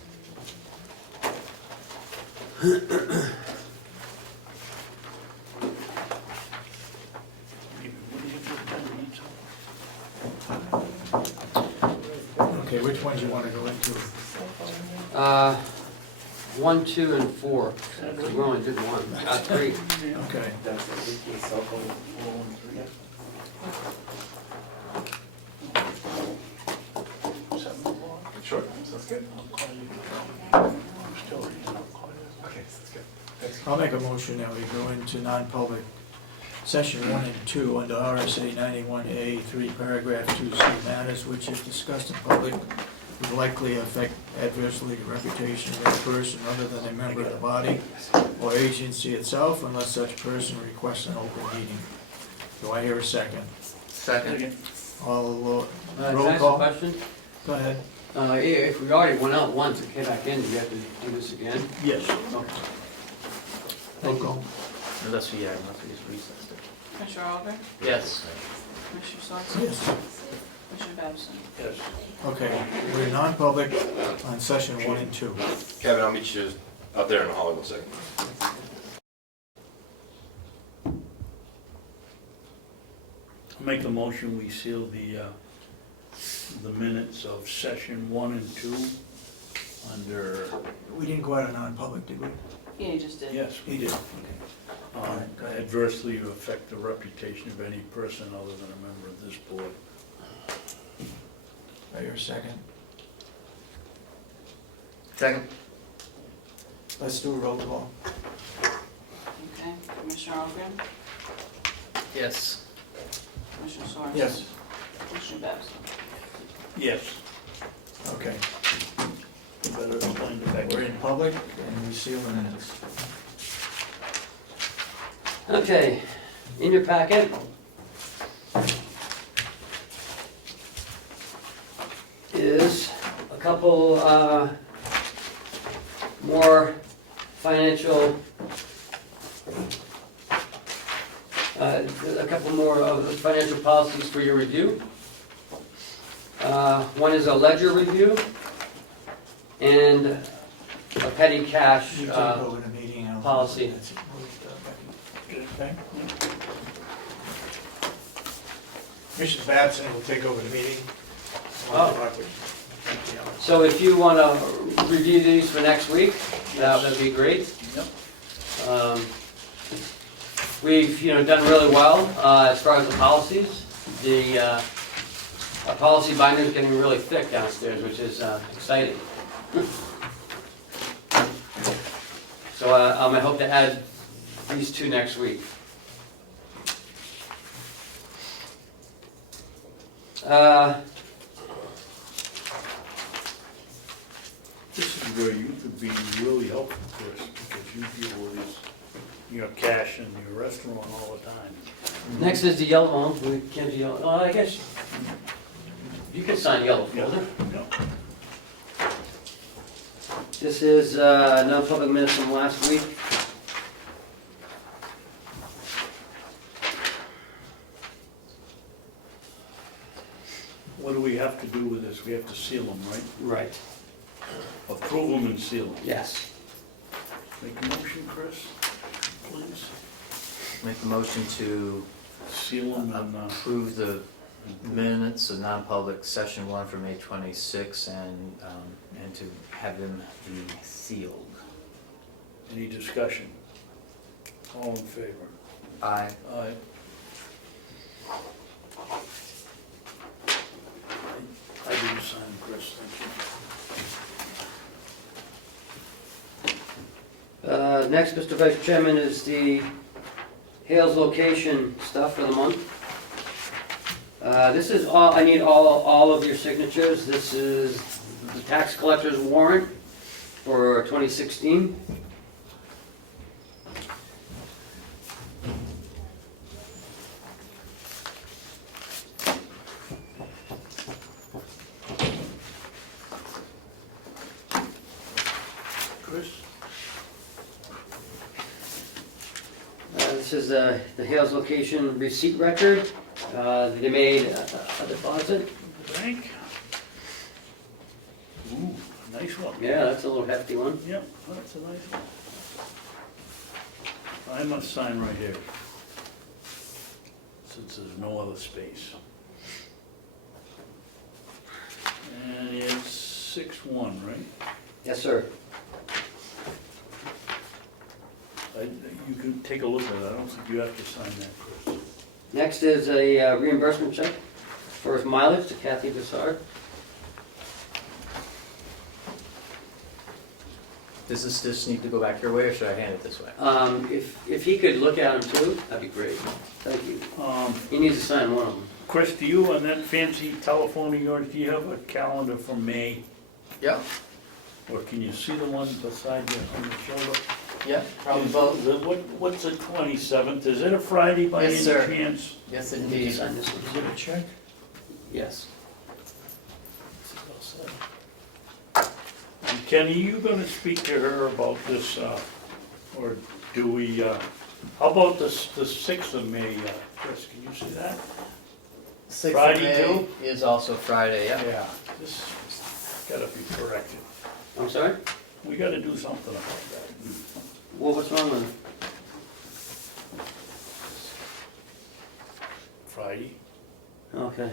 Okay, which ones you wanna go into? 1, 2, and 4. We only did 1, 3. Okay. Sure, sounds good. I'll make a motion that we go into non-public session 1 and 2 under RSA 91A 3 paragraph 2C matters which if discussed in public would likely affect adversely the reputation of any person other than a member of the body or agency itself unless such person requests an open meeting. Do I hear a second? Second. All, Can roll I ask a call? question? Go ahead. If we already went out once and came back in, do we have to do this again? Yes. Roll call. Unless we just recessed it. Commissioner Ahlgren? Yes. Commissioner Sorensen? Yes. Commissioner Babson? Yes. Okay, we're non-public on session 1 and 2. Kevin, I'll meet you out there in the hall in a second. I'll make a motion, we seal the minutes of session 1 and 2 under, We didn't go out of non-public, did we? Yeah, you just did. yes, He did. adversely affect the reputation of any person other than a member of this board. I hear a second. Second. Let's do a roll call. Okay, Commissioner Ahlgren? Yes. Commissioner Sorensen? Yes. Commissioner Babson? Yes. Okay, You better explain the back. we're in public and we seal the minutes. Okay, in your packet is a couple more financial, a couple more of the financial policies for your review. One is a ledger review and a petty cash You take over the meeting. I'll- policy. That's it. Okay. Mrs. Babson will take over the meeting. Oh. So if you want to review these for next week, that'd be great. Yep. We've, done really well as far as the policies. The our policy binder is getting really thick downstairs, which is exciting. So I hope to add these 2 next week. This is where you could be really helpful, Chris, because you deal with your cash in your restaurant all the time. Next is the yellow one. We can't do yellow. I guess you can sign yellow folder. Yeah. This is non-public minutes from last week. What do we have to do with this? We have to seal them, right? Right. Approve them and seal them. Yes. Make a motion, Chris, please. Make the motion to Seal them and, approve the minutes of non-public session 1 from May 26 and to have them be sealed. any discussion? All in favor? Aye. Aye. I didn't sign, Chris, thank you. Next, Mr. Vice Chairman, is the Hales location stuff for the month. This is all, I need all of your signatures. This is the tax collector's warrant for 2016. Chris? This is the Hales location receipt record. They made a deposit. Bank. Ooh, nice one. Yeah, that's a little hefty one. Yep, that's a nice one. I must sign right here, since there's no other space. And it's 6-1, right? Yes, sir. You can take a look at it, I don't think you have to sign that, Chris. Next is a reimbursement check for his mileage to Kathy Bessard. Does this just need to go back your way, or should I hand it this way? If he could look at them too, that'd be great. Thank you. He needs to sign one of them. Chris, do you, on that fancy telephone of yours, do you have a calendar for May? Yeah. Or can you see the one beside you on the shoulder? Yeah, probably both. What's the 27th? Is it a Friday by any Yes, sir. chance? Yes, Can you indeed. sign this one? Is it a check? Yes. And Kenny, you gonna speak to her about this, or do we, how about the 6th of May, Chris, can you see that? 6th of Friday May too? is also Friday, yeah. Yeah, this gotta be corrected. I'm sorry? We gotta do something about that. Well, what's wrong with it? Friday, Okay.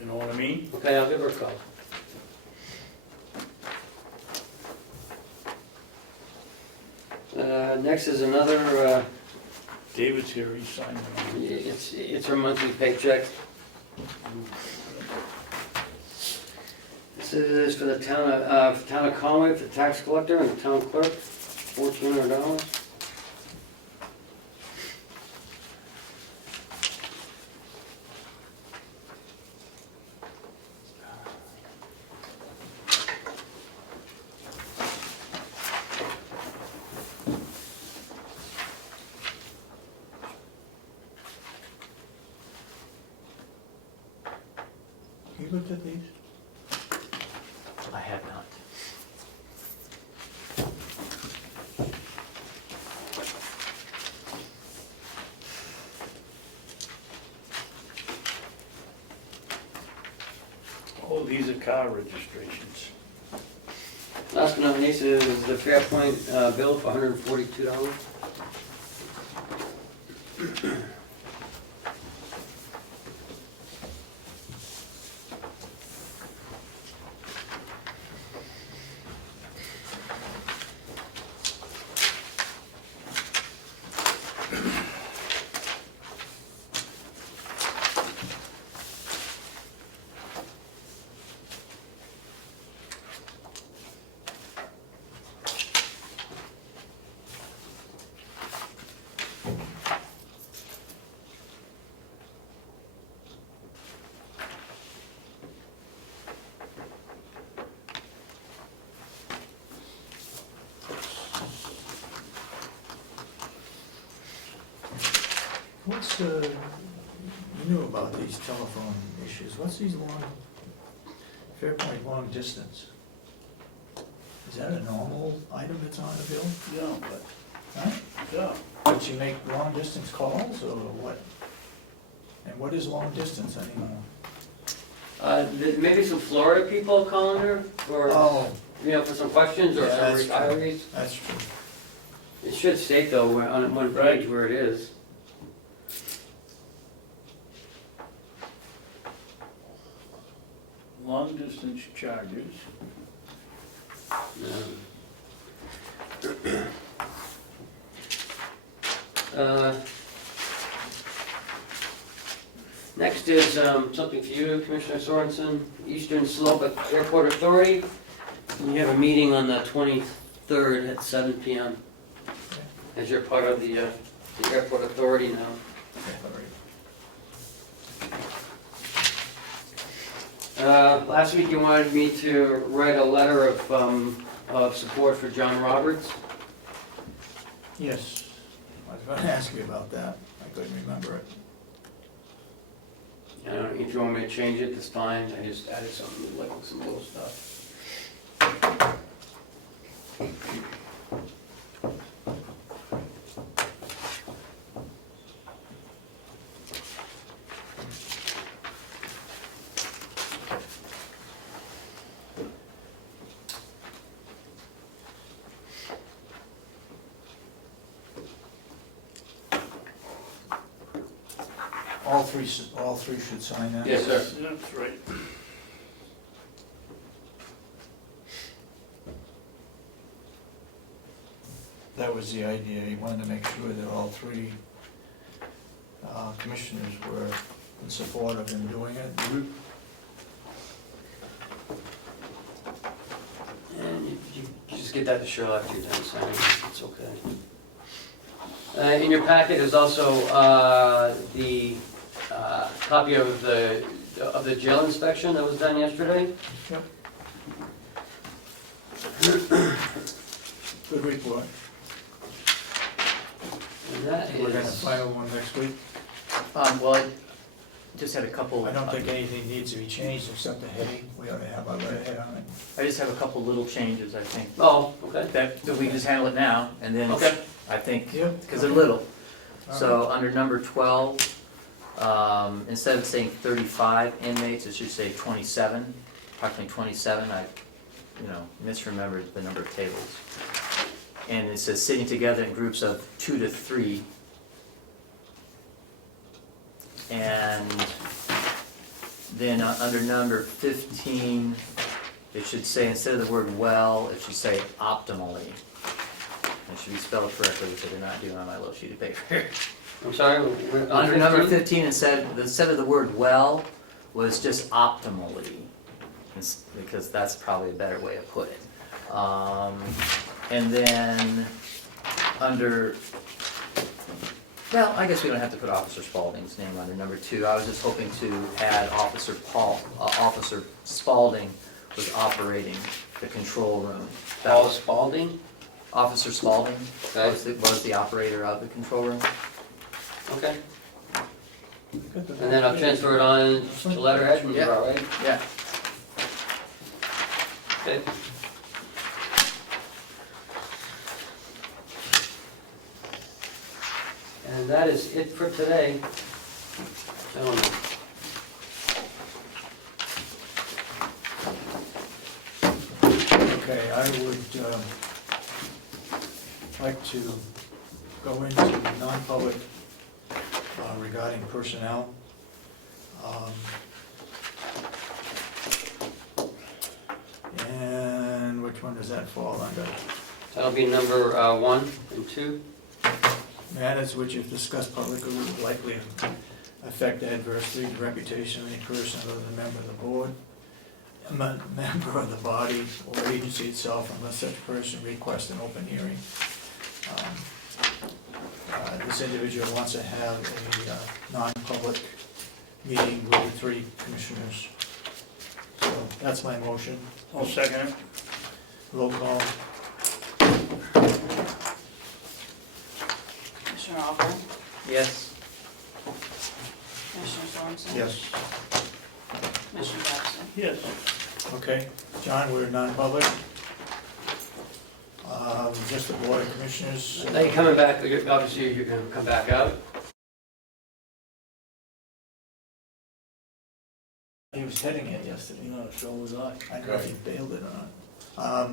you know what I mean? Okay, I'll give her a call. Next is another, David's here, he's signing it. it's her monthly paycheck. This is for the town of Conway, for the tax collector and the town clerk, $1,400. You looked at these? I have not. Oh, these are car registrations. Last but not least is the Fairpoint bill for $142. What's, you knew about these telephone issues, what's these Fairpoint long distance? Is that a normal item that's on the bill? Yeah, but, Huh? yeah, But you make long distance calls or what? And what is long distance anymore? Maybe some Florida people calling her for, Oh, for some questions or Yeah, some that's true. retirees. that's true. It should state though, on one page where it is. long distance charges. Next is something for you, Commissioner Sorensen, Eastern Slope Airport Authority. We have a meeting on the 23rd at 7 p.m. as you're part of the Airport Authority now. Last week you wanted me to write a letter of support for John Roberts. Yes, I was gonna ask you about that, I couldn't remember it. If you want me to change it, that's fine. I just added some little stuff. All three should sign that? Yes, sir. That's right. That was the idea, he wanted to make sure that all three commissioners were in support of him doing it. And you just get that to Cheryl after you're done signing, it's okay. In your packet is also the copy of the jail inspection that was done yesterday. Yep. Good report. And that We're gonna is, file one next week. Well, I just had a couple. I don't think anything needs to be changed except the heading, we ought to have our letterhead on it. I just have a couple little changes, I think. oh, okay, That we can just handle it now, and then okay. I think, Yep. because they're little. All So under number 12, instead of saying 35 inmates, it should say 27, approximately 27. I, misremembered the number of tables. And it says sitting together in groups of 2 to 3. And then under number 15, it should say, instead of the word well, it should say optimally. It should be spelled correctly, because they're not doing it on my little sheet of paper. I'm sorry, we're on Under number 15? 15, instead of the word well, was just optimally, because that's probably a better way of putting it. And then, under, well, I guess we don't have to put Officer Spaulding's name under number 2. I was just hoping to add Officer Spaulding was operating the control room. That Paul was- Spaulding? Officer Spaulding Okay. was the operator of the control room. Okay. And then I'll transfer it on to letterhead, and Yeah. you're all right? Yeah. Okay. And that is it for today, gentlemen. Okay, I would like to go into non-public regarding personnel. And which one does that fall under? That'll be number 1 and 2. Matters which, if discussed publicly, would likely affect adversely the reputation of any person other than a member of the board, a member of the body, or agency itself, unless such person requests an open hearing. This individual wants to have a non-public meeting with the 3 commissioners. So that's my motion. I'll second it. Roll call. Commissioner Ahlgren, Yes. Commissioner Sorensen. Yes. Commissioner Babson. Yes. Okay, John, we're non-public. Just the board of commissioners. Now you're coming back, obviously you're gonna come back out. He was heading it yesterday. No, so was I. I don't know if he bailed it or not.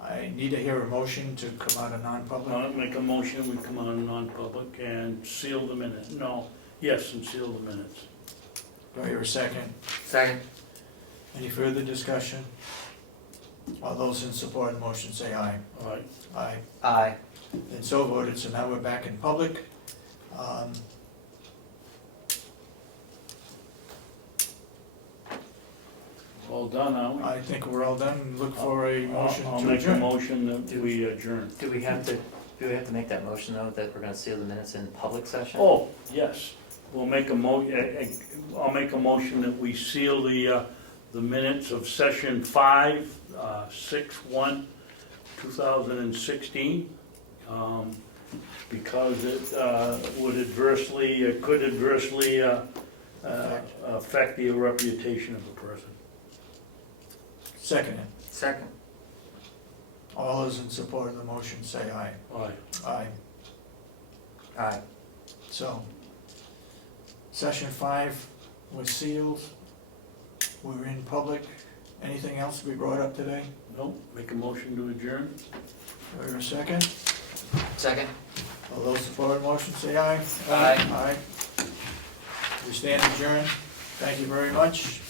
I need to hear a motion to come out of non-public. I'll make a motion, we come on non-public and seal the minutes. No, yes, and seal the minutes. Do I hear a second? Second. Any further discussion? All those in support of the motion say aye. All right. Aye. Aye. And so voted, so now we're back in public. All done, are we? I think we're all done. Look for a motion I'll to make a adjourn. motion that we adjourn. Do we have to make that motion, though, that we're gonna seal the minutes in public session? Oh, yes, we'll make I'll make a motion that we seal the minutes of session 5, 6/1/2016, because it could adversely affect the reputation of the person. Second it. Second. All those in support of the motion say aye. Aye. Aye. Aye. So, session 5 was sealed. We're in public. Anything else to be brought up today? No, make a motion to adjourn? Do I hear a second? Second. All those support the motion, say aye. Aye. Aye. We stand adjourned. Thank you very much.